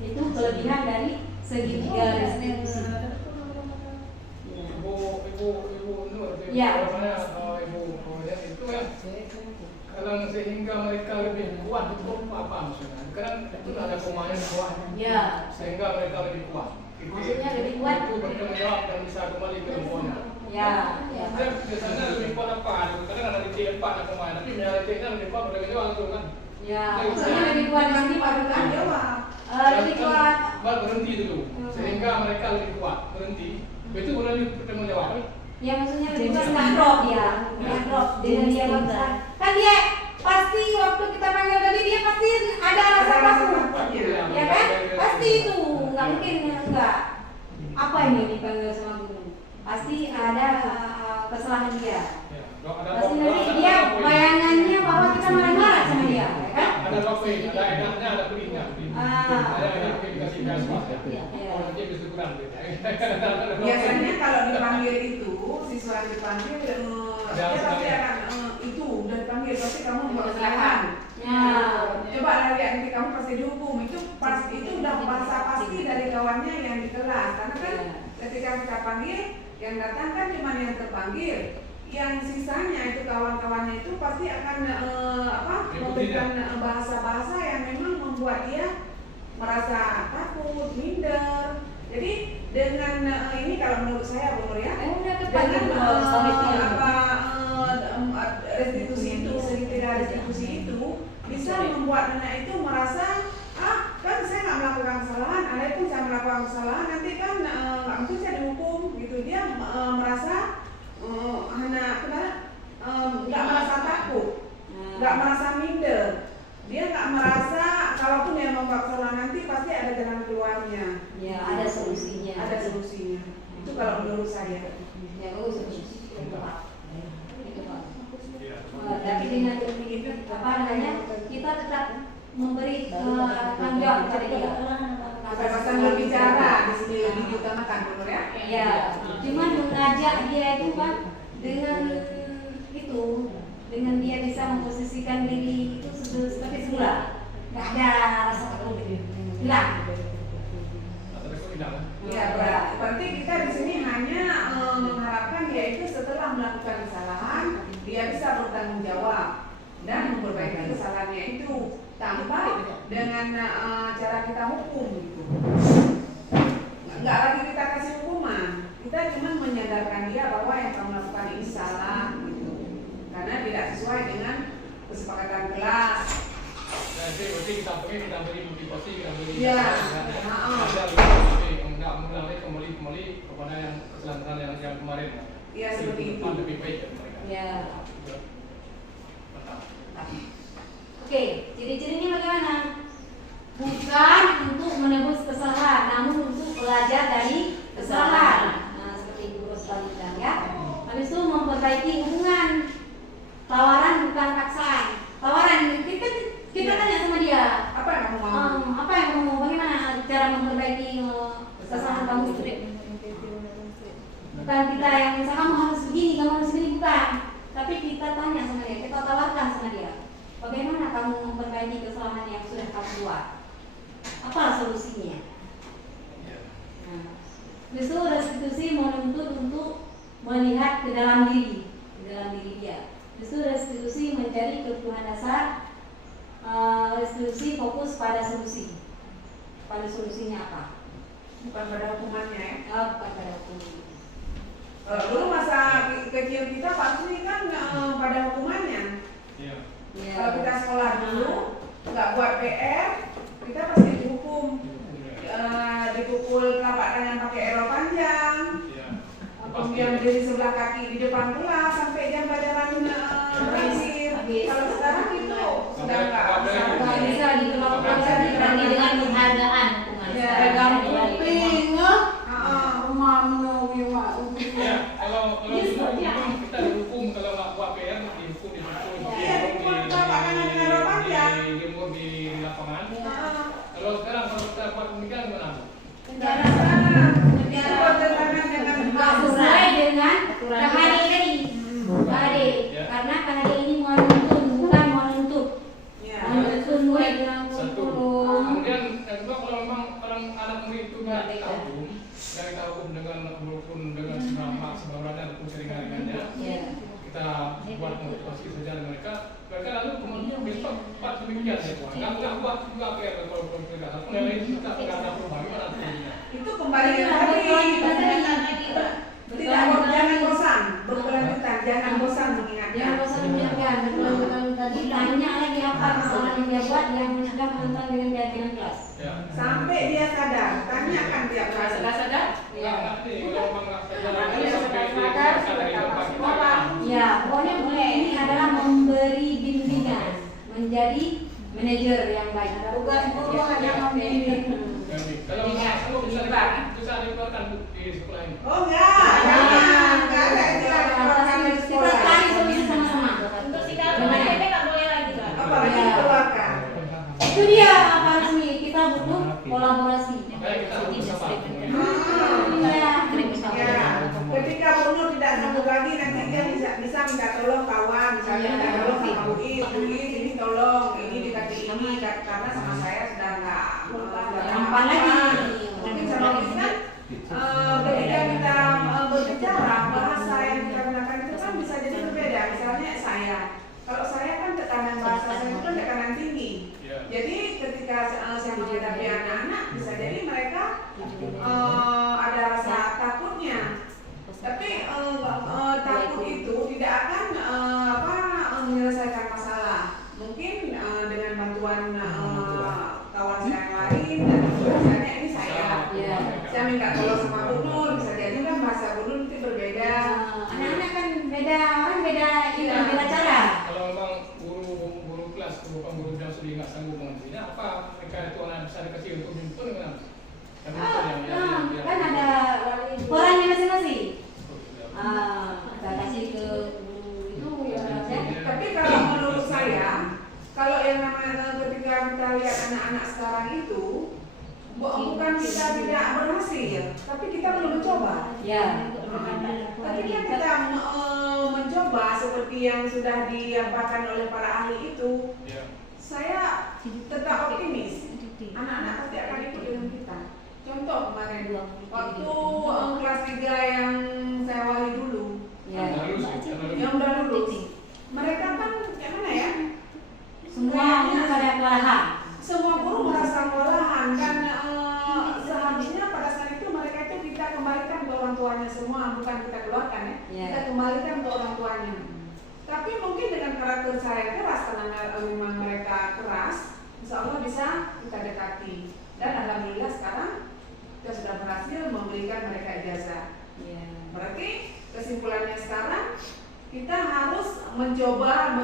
Itu kelebihan dari segitiga restitusi. Ibu Nur, Ya. Ibu itu ya. Kalau sehingga mereka lebih kuat itu apa maksudnya? Karena itu ada komanya kuat. Ya. Sehingga mereka lebih kuat. Maksudnya lebih kuat. Itu bertanggung jawab dan bisa kembali ke rumahnya. Ya. Dan biasanya lebih kuat apa? Kadang ada di tempat ada komanya, tapi realitasnya lebih kuat bertanggung jawab itu kan. Ya. Maksudnya lebih kuat di sini baru kan jawab. Lebih kuat. Berhenti dulu. Sehingga mereka lebih kuat berhenti. Itu boleh bertanggung jawab. Ya maksudnya lebih kuat nggak drop ya, nggak drop dengan dia besar. Kan dia pasti waktu kita panggil tadi dia pasti ada rasa takut, ya kan? Pasti itu nggak mungkin enggak. Apa ini dipanggil sama guru? Pasti ada kesalahan dia. Pasti nanti dia bayangannya bahwa kita marah-marah sama dia, ya kan? Ada topik, ada enaknya, ada pelitnya. Ada enak dikasih gaspah ya. Oh, nanti bisa kurang gitu. Biasanya kalau dipanggil itu, siswa yang dipanggil dia pasti akan itu udah dipanggil, pasti kamu buat kesalahan. Ya. Coba lihat nanti kamu pasti dihukum. Itu pasti itu udah bahasa pasti dari kawannya yang di kelas. Karena kan ketika kita panggil, yang datang kan cuma yang terpanggil. Yang sisanya itu kawan-kawannya itu pasti akan memberikan bahasa-bahasa yang memang membuat dia merasa takut, minder. Jadi dengan ini kalau menurut saya Bu Nur ya, dengan restitusi itu, segitiga restitusi itu bisa membuat anak itu merasa kan saya nggak melakukan kesalahan, andai pun saya melakukan kesalahan nanti kan nggak mungkin saya dihukum gitu. Dia merasa nggak merasa takut, nggak merasa minder. Dia nggak merasa kalaupun dia membuat kesalahan nanti pasti ada jalan keluarnya. Ya, ada solusinya. Ada solusinya. Itu kalau menurut saya. Ya, bagus. Tapi dengan apa namanya, kita tetap memberi tanggung jawab kepada dia. Kebebasan berbicara di sini lebih diutamakan, benar ya? Ya, cuman mengajak dia itu kan dengan itu, dengan dia bisa memposisikan diri itu seperti semula, nggak ada rasa takut, hilang. Ya, berarti kita di sini hanya mengharapkan dia itu setelah melakukan kesalahan dia bisa bertanggung jawab dan memperbaiki kesalahannya itu tanpa dengan cara kita hukum gitu. Nggak lagi kita kasih hukuman, kita cuma menyadarkan dia bahwa yang kamu lakukan ini salah gitu, karena tidak sesuai dengan kesepakatan kelas. Jadi kita beri motivasi, kita beri nggak mengulangi kembali kepada yang kesalahan yang kemarin. Iya seperti itu. Lebih baik dari mereka. Ya. Oke, ciri-cirinya bagaimana? Bukan untuk menebus kesalahan, namun untuk belajar dari kesalahan. Nah, seperti Ibu Roslan bilang ya. Habis itu memperbaiki hubungan. Tawaran bukan paksaan. Tawaran kita tanya sama dia. Apa yang kamu mau? Apa yang kamu mau? Bagaimana cara memperbaiki kesalahan kamu? Bukan kita yang misalnya kamu harus begini, kamu harus begini, bukan. Tapi kita tanya sama dia, kita tawarkan sama dia. Bagaimana kamu memperbaiki kesalahan yang sudah kamu buat? Apa solusinya? Nah, justru restitusi menuntut untuk melihat ke dalam diri dia. Justru restitusi mencari kebutuhan dasar. Restitusi fokus pada solusi. Pada solusinya apa? Bukan pada hukumannya ya? Bukan pada hukumannya. Dulu masa kecil kita pasti kan pada hukumannya. Iya. Kalau kita sekolah dulu nggak buat PR, kita pasti dihukum. Dipukul telapak tangan pakai erol panjang. Kemudian berdiri sebelah kaki di depan kelas sampai jam pelajaran berakhir. Kalau sekarang itu sudah nggak bisa diperlakukan berarti dengan penghargaan hukuman. Ya, Seragam kuping, rumah menunggu buat motivasi sosial mereka lalu kemudian besok buat demikian ya, nggak buat juga PR kalau mereka pun yang lain juga nggak ada perubahan gimana tuh? Itu kembali ke tadi, jangan bosan berkelanjutan, jangan bosan mengingatkan. Jangan bosan mengingatkan, berkelanjutan tadi tanya lagi apa kesalahan yang dia buat yang sudah menentang dengan keyakinan kelas. Ya. Sampai dia sadar, tanyakan tiap kali. Sudah sadar? Nggak ngerti kalau memang nggak sadar sampai dia merasa dari tempat kita. Ya, pokoknya ini adalah memberi bimbingan, menjadi manajer yang baik. Tugas guru hanya membimbing. Kalau nggak bisa dikeluarkan di sekolah ini. Oh enggak ada istilah dikeluarkan dari Kita sekolah. cari solusi sama-sama. Untuk sekarang PPP nggak boleh lagi kan? Apalagi dikeluarkan. Itu dia apa resmi, kita butuh kolaborasi. Makanya kita harus bersama. Iya. Ya, ketika Bunur tidak sanggup lagi nanti dia bisa minta tolong kawan, misalnya minta tolong sama Buis, ini tolong, ini dikasih ini karena sama saya sudah nggak Gampang lagi. Mungkin sama Buis kan ketika kita berbicara bahasa yang kita gunakan itu kan bisa jadi berbeda. Misalnya kalau saya kan tekanan bahasa saya itu kan tekanan tinggi. Jadi ketika saya menghadapi anak-anak bisa jadi mereka ada rasa takutnya. Tapi takut itu tidak akan menyelesaikan masalah. Mungkin dengan bantuan kawan saya yang lain dan misalnya ini saya minta tolong sama Bunur, bisa jadi kan bahasa Bunur itu berbeda. Anak-anak kan beda, orang beda ini, beda cara. Kalau memang guru kelas, guru dan studi nggak sanggup mengertinya, apa mereka itu anak bisa dikasih untuk jemput dengan kan ada perannya masing-masing. Kita kasih ke itu ya. Tapi kalau menurut saya, kalau yang namanya ketika kita lihat anak-anak sekarang itu, bukan kita tidak berhasil, tapi kita belum mencoba. Ya. Ketika kita mencoba seperti yang sudah diapakan oleh para ahli itu, saya tetap optimis. Anak-anak pasti akan ikut dengan kita. Contoh kemarin waktu kelas 3 yang saya wali dulu, yang udah lulus, mereka kan gimana ya? Semua guru pada kewalahan. Semua guru merasa kewalahan dan seharusnya pada saat itu mereka itu kita kembalikan ke orang tuanya semua, bukan kita keluarkan ya. Kita kembalikan ke orang tuanya. Tapi mungkin dengan karakter saya keras karena memang mereka keras, insya Allah bisa kita dekati. Dan alhamdulillah sekarang kita sudah berhasil memberikan mereka ijazah. Berarti kesimpulannya sekarang kita harus mencoba,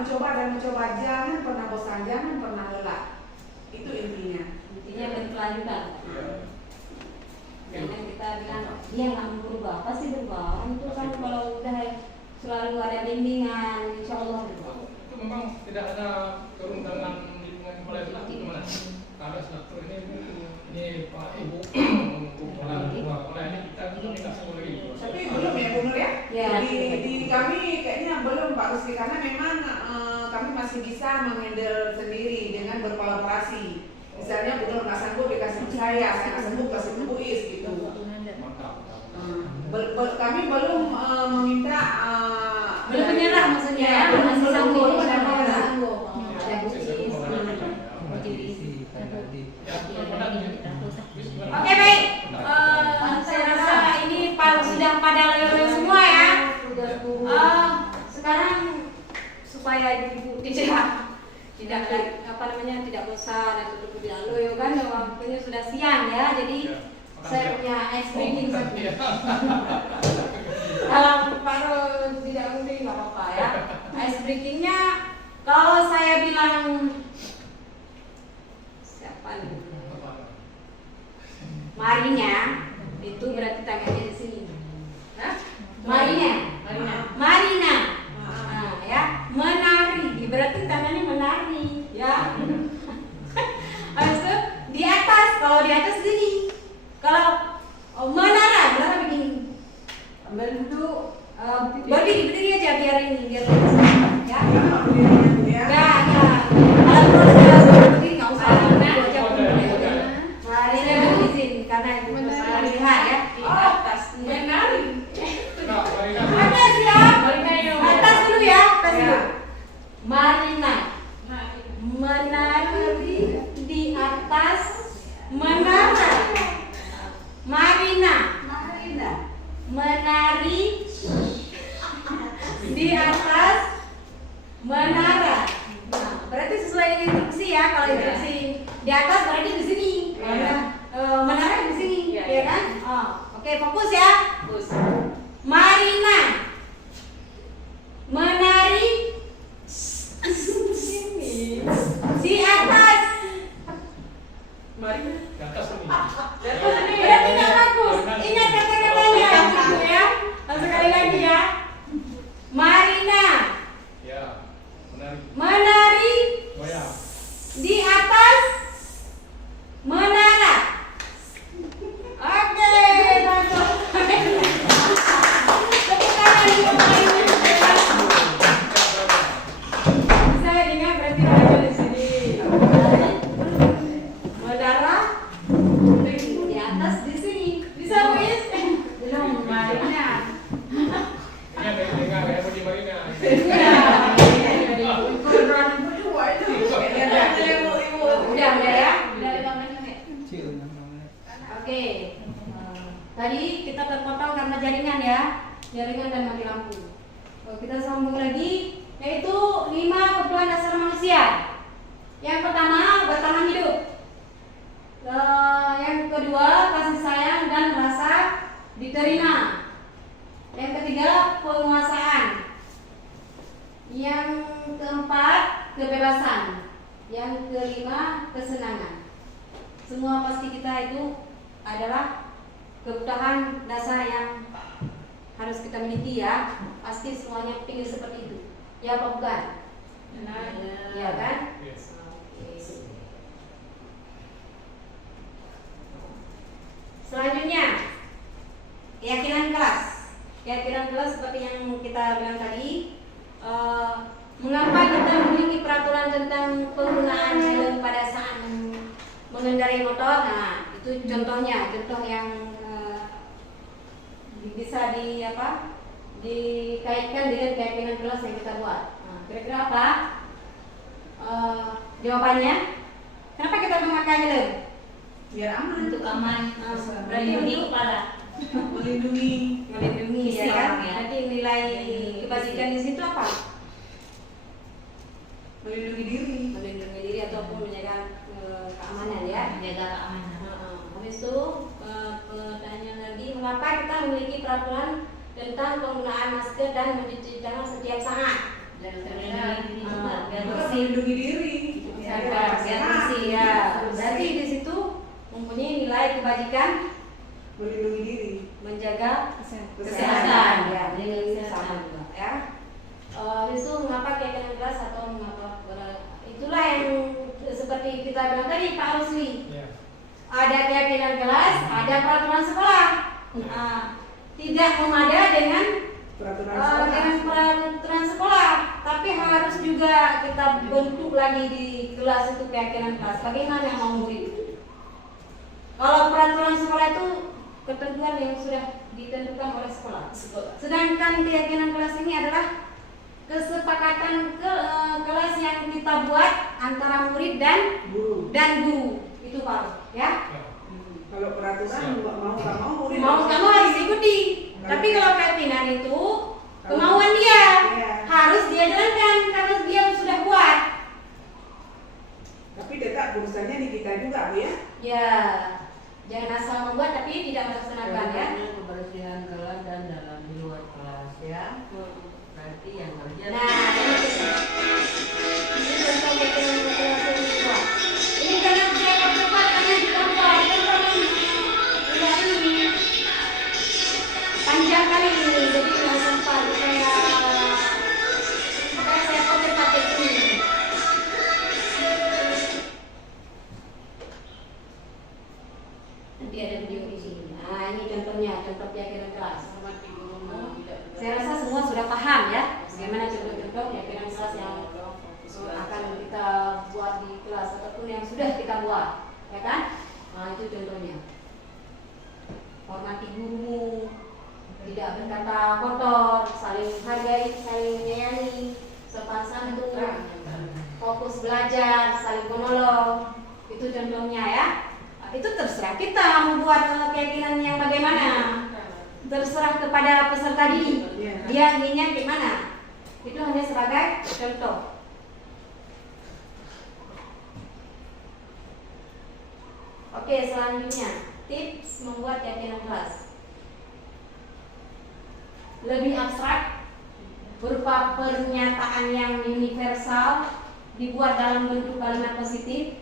jangan pernah bosan, jangan pernah lelah. Itu intinya. Intinya berkelanjutan. Jangan kita bilang dia nggak mau berubah, pasti berubah. Itu kan kalau udah selalu ada bimbingan, insya Allah berubah. Itu memang tidak ada keruntuhan lingkungan sekolah itu gimana? Karena struktur ini Pak Ibu sekolah ini kita nggak semua lagi. Tapi belum ya Bunur ya? Di kami kayaknya belum Pak Rusli karena memang kami masih bisa menghandle sendiri dengan berkolaborasi. Misalnya Bunur nggak sanggup dikasih ke saya nggak sanggup kasih ke Buis gitu. Kami belum meminta Belum menyerah maksudnya ya, masih sanggup. Oke baik, saya rasa ini sudah pada loyo-loyo semua ya. Sekarang supaya ibu tidak bosan atau tidak loyo kan, waktunya sudah siang ya. Jadi saya punya ice breaking satu. Kalau paruh tidak mungkin nggak apa-apa ya. Ice breakingnya kalau saya bilang siapa nih? Marinya itu berarti tangannya di sini. Marina. Ya, menari berarti tangannya menari ya. Habis itu di atas, kalau di atas gini. Kalau menara berarti begini. Ambil dulu berdiri aja biar ini biar ya. Ya. Kalau berdiri nggak usah saya berizin karena ibu melihat ya di atas menari. Ada siap. Atas dulu ya, atas dulu. Marina. Menari di atas menara. Marina. Menari di atas menara. Nah, berarti sesuai dengan instruksi ya. Kalau instruksi di atas berarti di sini. Menara di sini, Iya, ya kan? Oh, oke, fokus ya. Bagus. Marina menari di atas. Mari. Ke atas ini. Berarti nggak bagus. Ingat kata-katanya gitu ya. Sekali lagi ya. Marina Ya, menarik. menari Oh ya. di atas menara. Oke, bagus. Tepuk tangan untuk Marina. Bisa ingat berarti ada di sini. Menara di atas di sini. Bisa Wis? Belum Marina. Ini ada yang dengar ya, di Marina. Udah ya. Udah 5 menit. Kecil namanya. Oke. Tadi kita terpotong karena jaringan ya, jaringan dan mati lampu. Kita sambung lagi, yaitu 5 kebutuhan dasar manusia. Yang pertama, bertahan hidup. Yang kedua, kasih sayang dan rasa diterima. Yang ketiga, penguasaan. Yang keempat, kebebasan. Yang kelima, kesenangan. Semua pasti kita itu adalah kebutuhan dasar yang harus kita miliki ya. Pasti semuanya ingin seperti itu. Ya apa bukan? Benar. Iya kan? Yes. Oke. Selanjutnya, keyakinan kelas. Keyakinan kelas seperti yang kita bilang tadi. Mengapa kita memiliki peraturan tentang penggunaan helm pada saat mengendarai motor? Nah, itu contohnya, contoh yang bisa dikaitkan dengan keyakinan kelas yang kita buat. Nah, kira-kira apa jawabannya? Kenapa kita memakai helm? Biar aman. Untuk aman. Berarti Melindungi untuk kepala. Melindungi. melindungi Isi ya kan? orang ya. Nanti nilai kebajikan di situ apa? Melindungi diri. Melindungi diri ataupun menjaga keamanan ya. Menjaga keamanan. Habis itu pertanyaan lagi, mengapa kita memiliki peraturan tentang penggunaan masker dan mencuci tangan setiap saat? Dan melindungi diri juga. Biar Kita bersih. melindungi diri. Biar bersih ya. Berarti di situ mempunyai nilai kebajikan Melindungi diri. menjaga Kesehatan. ya, melindungi sama juga ya. Habis itu mengapa keyakinan kelas atau mengapa itulah yang seperti kita bilang tadi Pak Rusli. Ya. Ada keyakinan kelas, ada peraturan sekolah. Tidak memada dengan Peraturan dengan sekolah. peraturan sekolah, tapi harus juga kita bentuk lagi di kelas itu keyakinan kelas. Bagaimana yang mau murid? Kalau peraturan sekolah itu ketentuan yang sudah ditentukan oleh sekolah. Sedangkan keyakinan kelas ini adalah kesepakatan kelas yang kita buat antara murid dan Guru. guru. Itu Pak, ya. Ya. Kalau peraturan mau nggak mau murid Mau kamu harus ikuti. Tapi kalau keyakinan itu kemauan dia, Iya. harus dia jalankan karena dia sudah buat. Tapi tetap urusannya di kita juga, Bu ya. Ya, jangan asal membuat tapi tidak melaksanakan ya. Kebersihan kelas dan dalam di luar kelas ya. Berarti yang kerja. Nah, ini contoh keyakinan kelas yang kedua. Ini karena saya cepat karena ditambah tidak ini panjang kali ini, jadi nggak sempat saya pakai ini. Nanti ada video di sini. Nah, ini contohnya, contoh keyakinan kelas. Saya rasa semua sudah paham ya, bagaimana contoh-contoh keyakinan kelas yang akan kita buat di kelas ataupun yang sudah kita buat, ya kan? Nah, itu contohnya. Hormati gurumu, tidak berkata kotor, saling hargai, saling menyayangi, sopan santun, fokus belajar, saling menolong. Itu contohnya ya. Itu terserah kita membuat keyakinan yang bagaimana. Terserah kepada peserta didik. Iya. Dia inginnya gimana. Itu hanya sebagai contoh. Oke, selanjutnya tips membuat keyakinan kelas. Lebih abstrak, berupa pernyataan yang universal, dibuat dalam bentuk kalimat positif.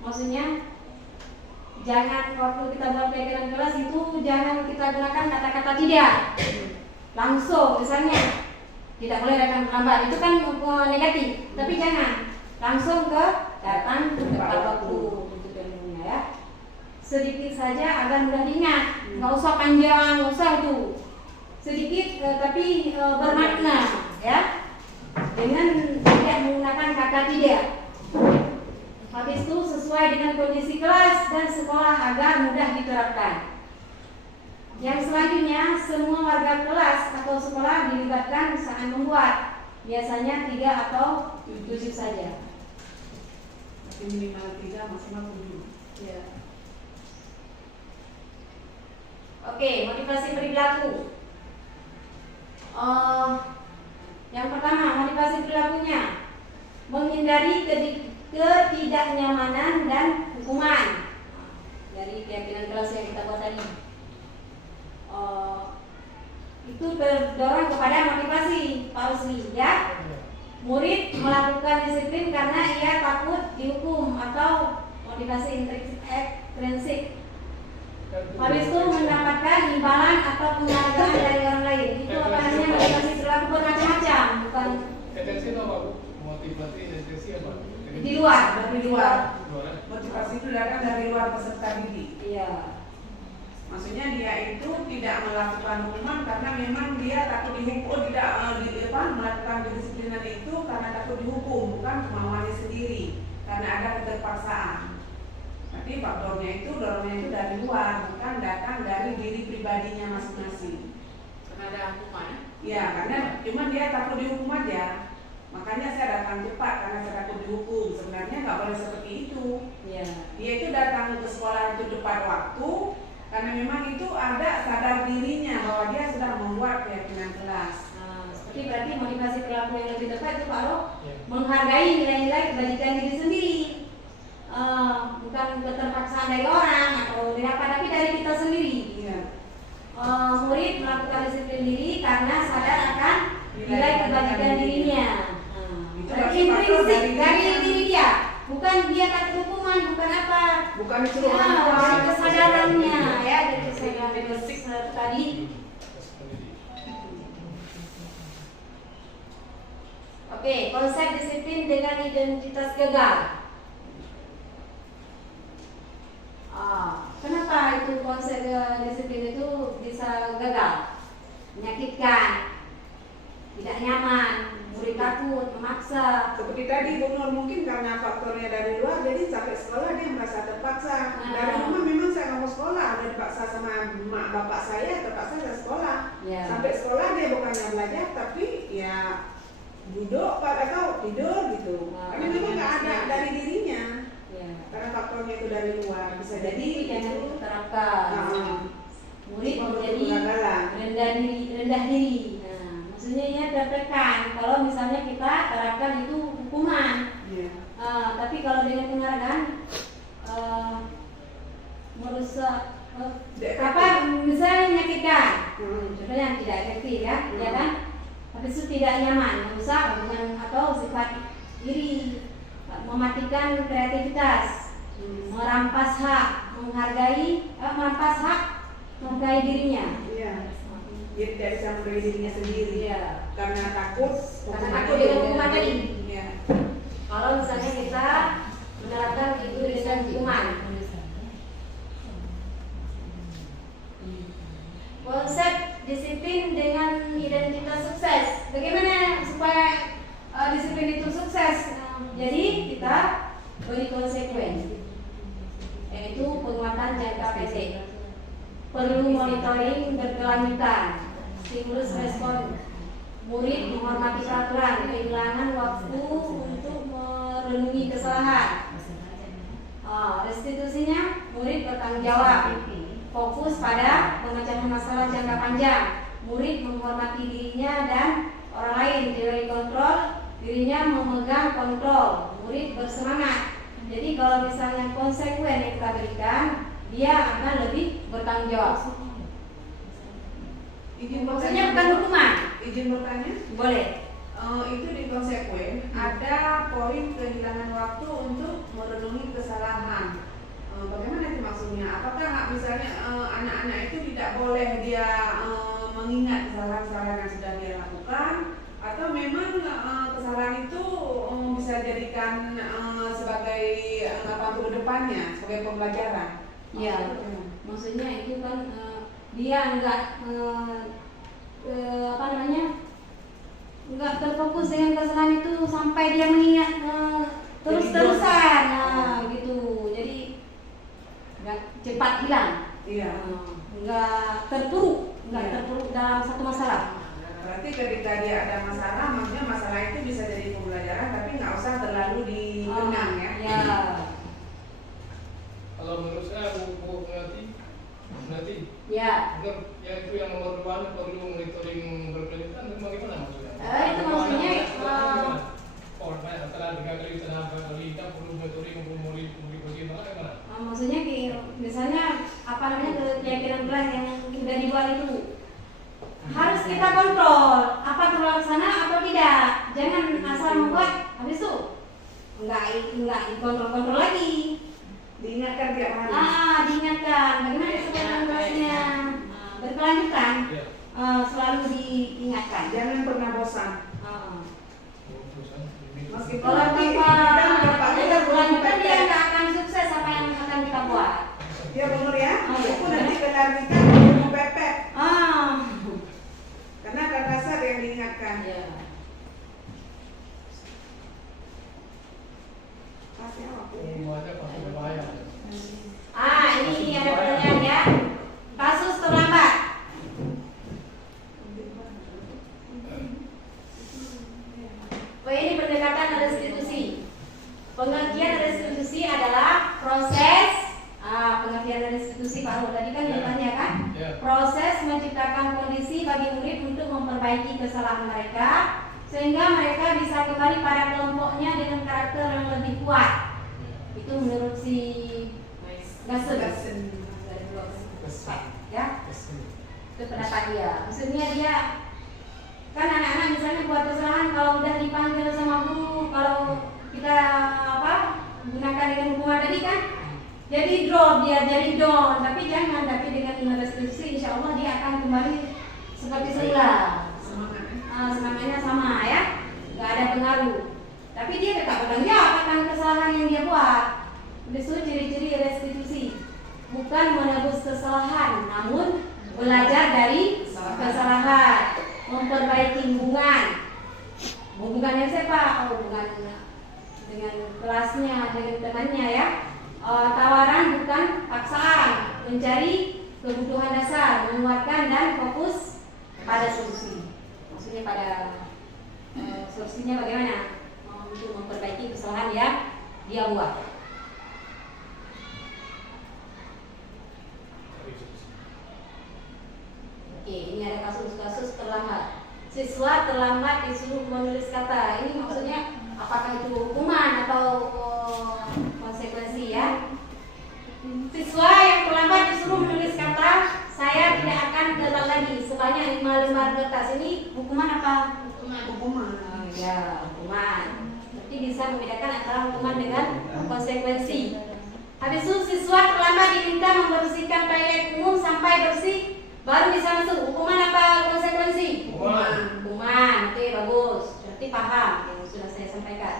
Maksudnya jangan waktu kita buat keyakinan kelas itu jangan kita gunakan kata-kata tidak. Langsung misalnya tidak boleh datang terlambat, itu kan negatif. Tapi jangan langsung ke datang tepat waktu, itu contohnya ya. Sedikit saja agar mudah diingat, nggak usah panjang, nggak usah itu. Sedikit tapi bermakna ya. Dengan tidak menggunakan kata tidak. Habis itu sesuai dengan kondisi kelas dan sekolah agar mudah diterapkan. Yang selanjutnya, semua warga kelas atau sekolah dilibatkan saat membuat. Biasanya 3 atau 7 saja. Minimal 3, maksimal 7. Ya. Oke, motivasi perilaku. Yang pertama, motivasi perilakunya menghindari ketidaknyamanan dan hukuman. Dari keyakinan kelas yang kita buat tadi. Itu terdorong kepada motivasi Pak Rusli ya. Murid melakukan disiplin karena ia takut dihukum atau motivasi intrinsik. Habis itu mendapatkan imbalan atau penghargaan dari orang lain. Itu apa namanya motivasi perilaku bermacam-macam, bukan Tendensi itu apa, Bu? Motivasi tendensi apa? di luar. Dari luar. Luar. Motivasi itu datang dari luar peserta didik. Iya. Maksudnya dia itu tidak melakukan hukuman karena memang dia takut dihukum, tidak melakukan kedisiplinan itu karena takut dihukum, bukan kemauannya sendiri, karena ada keterpaksaan. Tapi faktornya itu, dorongnya itu dari luar, bukan datang dari diri pribadinya masing-masing. Karena ada hukuman. Ya, karena cuma dia takut dihukum aja. Makanya saya datang cepat karena saya takut dihukum. Sebenarnya nggak boleh seperti itu. Iya. Dia itu datang ke sekolah itu tepat waktu karena memang itu ada sadar dirinya bahwa dia sedang membuat keyakinan kelas. Seperti berarti motivasi perilaku yang lebih tepat itu kalau Ya. menghargai nilai-nilai kebajikan diri sendiri. Bukan keterpaksaan dari orang atau dari apa, tapi dari kita sendiri. Iya. Murid melakukan disiplin diri karena sadar akan nilai kebajikan dirinya. Itu Berarti berarti faktor intrinsik dari dirinya. diri dia, bukan dia takut hukuman, bukan apa. Bukan disuruh Ya, orang tua. dari kesadarannya ya, dari kesadaran tadi. Oke, konsep disiplin dengan identitas gagal. Kenapa itu konsep disiplin itu bisa gagal? Menyakitkan, tidak nyaman, murid takut, memaksa. Seperti tadi Bu Nur, mungkin karena faktornya dari luar, jadi sampai sekolah dia merasa terpaksa. Dari rumah memang saya nggak mau sekolah, udah dipaksa sama mak bapak saya, terpaksa saya sekolah. Ya. Sampai sekolah dia bukannya belajar, tapi ya duduk atau tidur gitu. Karena memang nggak ada dari dirinya. Ya. Karena faktornya itu dari luar, bisa Jadi jadi jangan itu diterapkan. Murid menjadi kegagalan. rendah diri. Nah, maksudnya ya tertekan. Kalau misalnya kita terapkan itu hukuman. Iya. Tapi kalau dengan penghargaan merusak apa misalnya menyakitkan. Contohnya tidak efektif ya, ya kan? Habis itu tidak nyaman, merusak hubungan atau sifat iri, mematikan kreativitas, merampas hak, merampas hak, menghargai dirinya. Iya. Dia tidak bisa menghargai dirinya sendiri. Iya. Karena takut. Karena takut dengan hukuman tadi. Iya. Kalau misalnya kita menerapkan itu dengan hukuman. Konsep disiplin dengan identitas sukses. Bagaimana supaya disiplin itu sukses? Jadi kita beri konsekuensi, yaitu penguatan jangka pendek. Perlu monitoring berkelanjutan, stimulus respon. Murid menghormati peraturan, kehilangan waktu untuk merenung kesalahan. Restitusinya murid bertanggung jawab, fokus pada pemecahan masalah jangka panjang. Murid menghormati dirinya dan orang lain, teori kontrol, dirinya memegang kontrol. Murid bersemangat. Jadi kalau misalnya konsekuen yang kita berikan, dia akan lebih bertanggung jawab. Maksudnya bukan hukuman. Izin bertanya? Boleh. Itu di konsekuen ada poin kehilangan waktu untuk merenungi kesalahan. Bagaimana itu maksudnya? Apakah misalnya anak-anak itu tidak boleh dia mengingat kesalahan-kesalahan yang sudah dia lakukan, atau memang kesalahan itu bisa jadikan sebagai waktu ke depannya sebagai pembelajaran? Ya, maksudnya itu kan dia enggak enggak terfokus dengan kesalahan itu sampai dia mengingat terus-terusan, gitu. Jadi enggak cepat hilang. Iya. Enggak terpuruk dalam satu masalah. Berarti ketika dia ada masalah, maksudnya masalah itu bisa jadi pembelajaran, tapi nggak usah terlalu dikenang ya. Ya. Kalau menurut saya Bu nanti Ya. benar ya, itu yang nomor 2 perlu monitoring berkelanjutan. Bagaimana maksudnya? Itu maksudnya setelah 3 kali setelah kali kita perlu monitoring bagaimana? Maksudnya misalnya keyakinan kelas yang sudah dibuat itu harus kita kontrol apa terlaksana atau tidak. Jangan asal membuat habis itu enggak dikontrol lagi. Diingatkan tiap hari. Diingatkan bagaimana kesempatan kelasnya berkelanjutan. Selalu diingatkan. Jangan pernah bosan. Meskipun Kalau nanti tanpa berkelanjutan dia nggak akan sukses apa yang akan kita buat. ya benar ya. Itu nanti benar kita mau pepet. Karena akan dasar yang diingatkan. Ya. Ini ada pertanyaan ya. Kasus terlambat. Ini pendekatan restitusi. Pengertian restitusi adalah proses. Pengertian restitusi Pak Ruh tadi kan ditanya kan? Proses menciptakan kondisi bagi murid untuk memperbaiki kesalahan mereka sehingga mereka bisa kembali pada kelompoknya dengan karakter yang lebih kuat. Itu menurut si Gassen. Ya, itu pendapat dia. Maksudnya dia kan anak-anak misalnya buat kesalahan, kalau udah dipanggil sama guru, kalau kita gunakan dengan hukuman tadi kan, jadi drop dia, jadi down. Tapi jangan, tapi dengan restitusi, insya Allah dia akan kembali seperti semula. Semangatnya sama ya, nggak ada pengaruh. Tapi dia tetap bertanggung jawab akan kesalahan yang dia buat. Itu ciri-ciri restitusi. Bukan menebus kesalahan, namun belajar dari kesalahan, memperbaiki hubungannya siapa? Hubungan dengan kelasnya, dengan temannya ya. Tawaran bukan paksaan, mencari kebutuhan dasar, menguatkan dan fokus pada solusi. Maksudnya pada solusinya bagaimana untuk memperbaiki kesalahan yang dia buat. Oke, ini ada kasus-kasus terlambat. Siswa terlambat disuruh menulis kata. Ini maksudnya apakah itu hukuman atau konsekuensi ya? Siswa yang terlambat disuruh menulis kata, saya tidak akan telat lagi sebanyak 5 lembar kertas. Ini hukuman apa? Hukuman. Ya, hukuman. Berarti bisa membedakan antara hukuman dengan konsekuensi. Habis itu siswa terlambat diminta membersihkan toilet umum sampai bersih, baru bisa masuk. Hukuman apa konsekuensi? Hukuman. Oke, bagus. Berarti paham yang sudah saya sampaikan.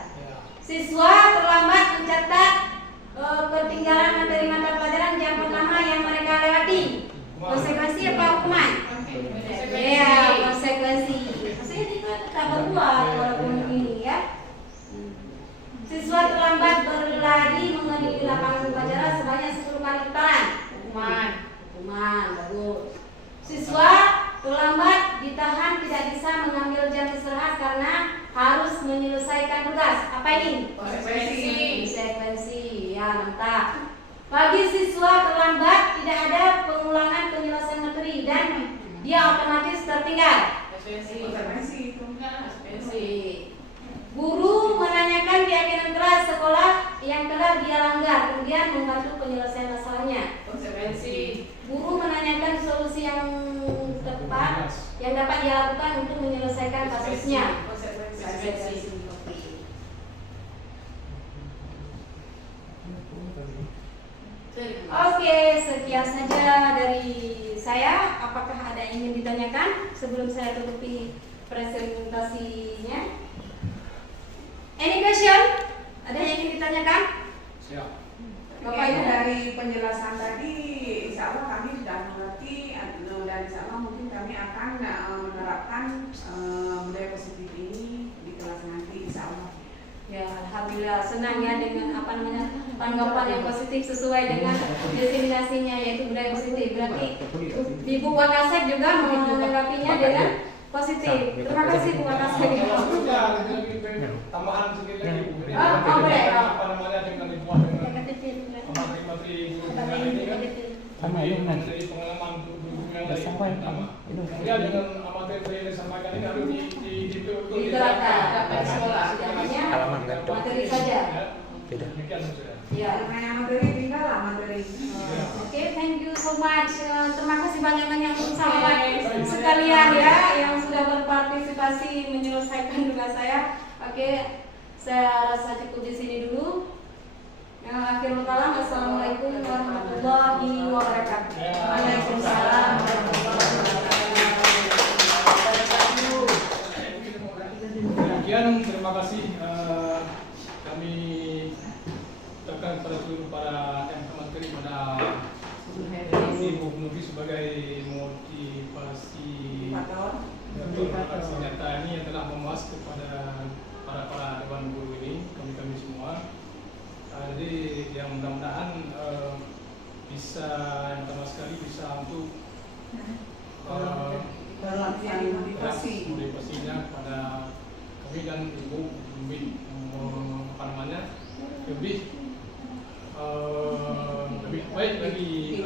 Siswa terlambat mencatat ketinggalan materi mata pelajaran jam pertama yang mereka lewati. Konsekuensi apa hukuman? Ya, konsekuensi. Maksudnya kita tetap berbuat walaupun ini ya. Siswa terlambat berlari mengelilingi lapangan upacara sebanyak 10 kali putaran. Hukuman, bagus. Siswa terlambat ditahan tidak bisa mengambil jam istirahat karena harus menyelesaikan tugas. Apa ini? Konsekuensi. Bagi siswa terlambat tidak ada pengulangan penyelesaian materi dan dia otomatis tertinggal. Konsekuensi itu. Guru menanyakan keyakinan kelas sekolah yang telah dia langgar, kemudian membantu penyelesaian masalahnya. Konsekuensi. Guru menanyakan solusi yang tepat yang dapat dia lakukan untuk menyelesaikan kasusnya. Konsekuensi. Oke, sekian saja dari saya. Apakah ada yang ingin ditanyakan sebelum saya tutupi presentasinya? Any question? Ada yang ingin ditanyakan? Siap. Bapak Ibu, dari penjelasan tadi, insya Allah kami sudah mengerti dan insya Allah mungkin kami akan menerapkan budaya positif ini di kelas nanti, insya Allah. Ya, alhamdulillah senang ya dengan tanggapan yang positif sesuai dengan destinasinya yaitu budaya positif. Berarti Ibu Wakasek juga menanggapinya dengan positif. Terima kasih Bu Wakasek. Tambahan sedikit lagi Bu. Oh, boleh. Apa namanya dengan dibuat dengan materi-materi guru ini kan Sama ini nanti. dari pengalaman guru yang lain Sampai. pertama. Kemudian dengan materi yang disampaikan ini harus Diterapkan dapat sekolah. Artinya materi saja. Tidak. Demikian sudah. Ya. Namanya materi tinggal lah materi. Oke, thank you so much. Terima kasih banyak-banyak untuk sahabat sekalian ya yang sudah berpartisipasi menyelesaikan tugas saya. Oke, saya rasa cukup di sini dulu. Akhirul kalam, assalamualaikum warahmatullahi wabarakatuh. Waalaikumsalam warahmatullahi wabarakatuh. Demikian, terima kasih kami ucapkan kepada seluruh para materi pada Ibu Nubi sebagai motivasi nyata ini yang telah memuas kepada para dewan guru ini, kami semua. Jadi yang mudah-mudahan bisa yang pertama sekali bisa untuk motivasinya kepada kami dan Ibu lebih lebih baik lagi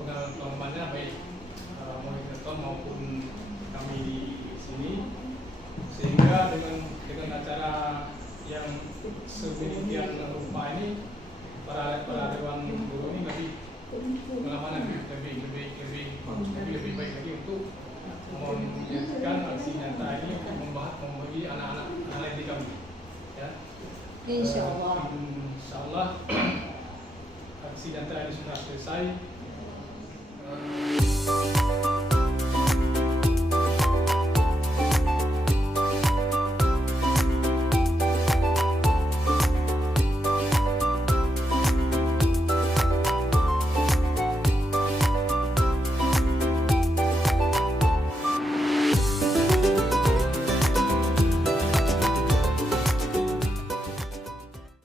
pengalamannya baik moderator maupun kami di sini, sehingga dengan acara yang sedemikian rupa ini para dewan guru ini lebih pengalaman lebih baik lagi untuk menjadikan aksi nyata ini untuk membagi anak-anak di kami. Ya. Insyaallah aksi nyata ini sudah selesai.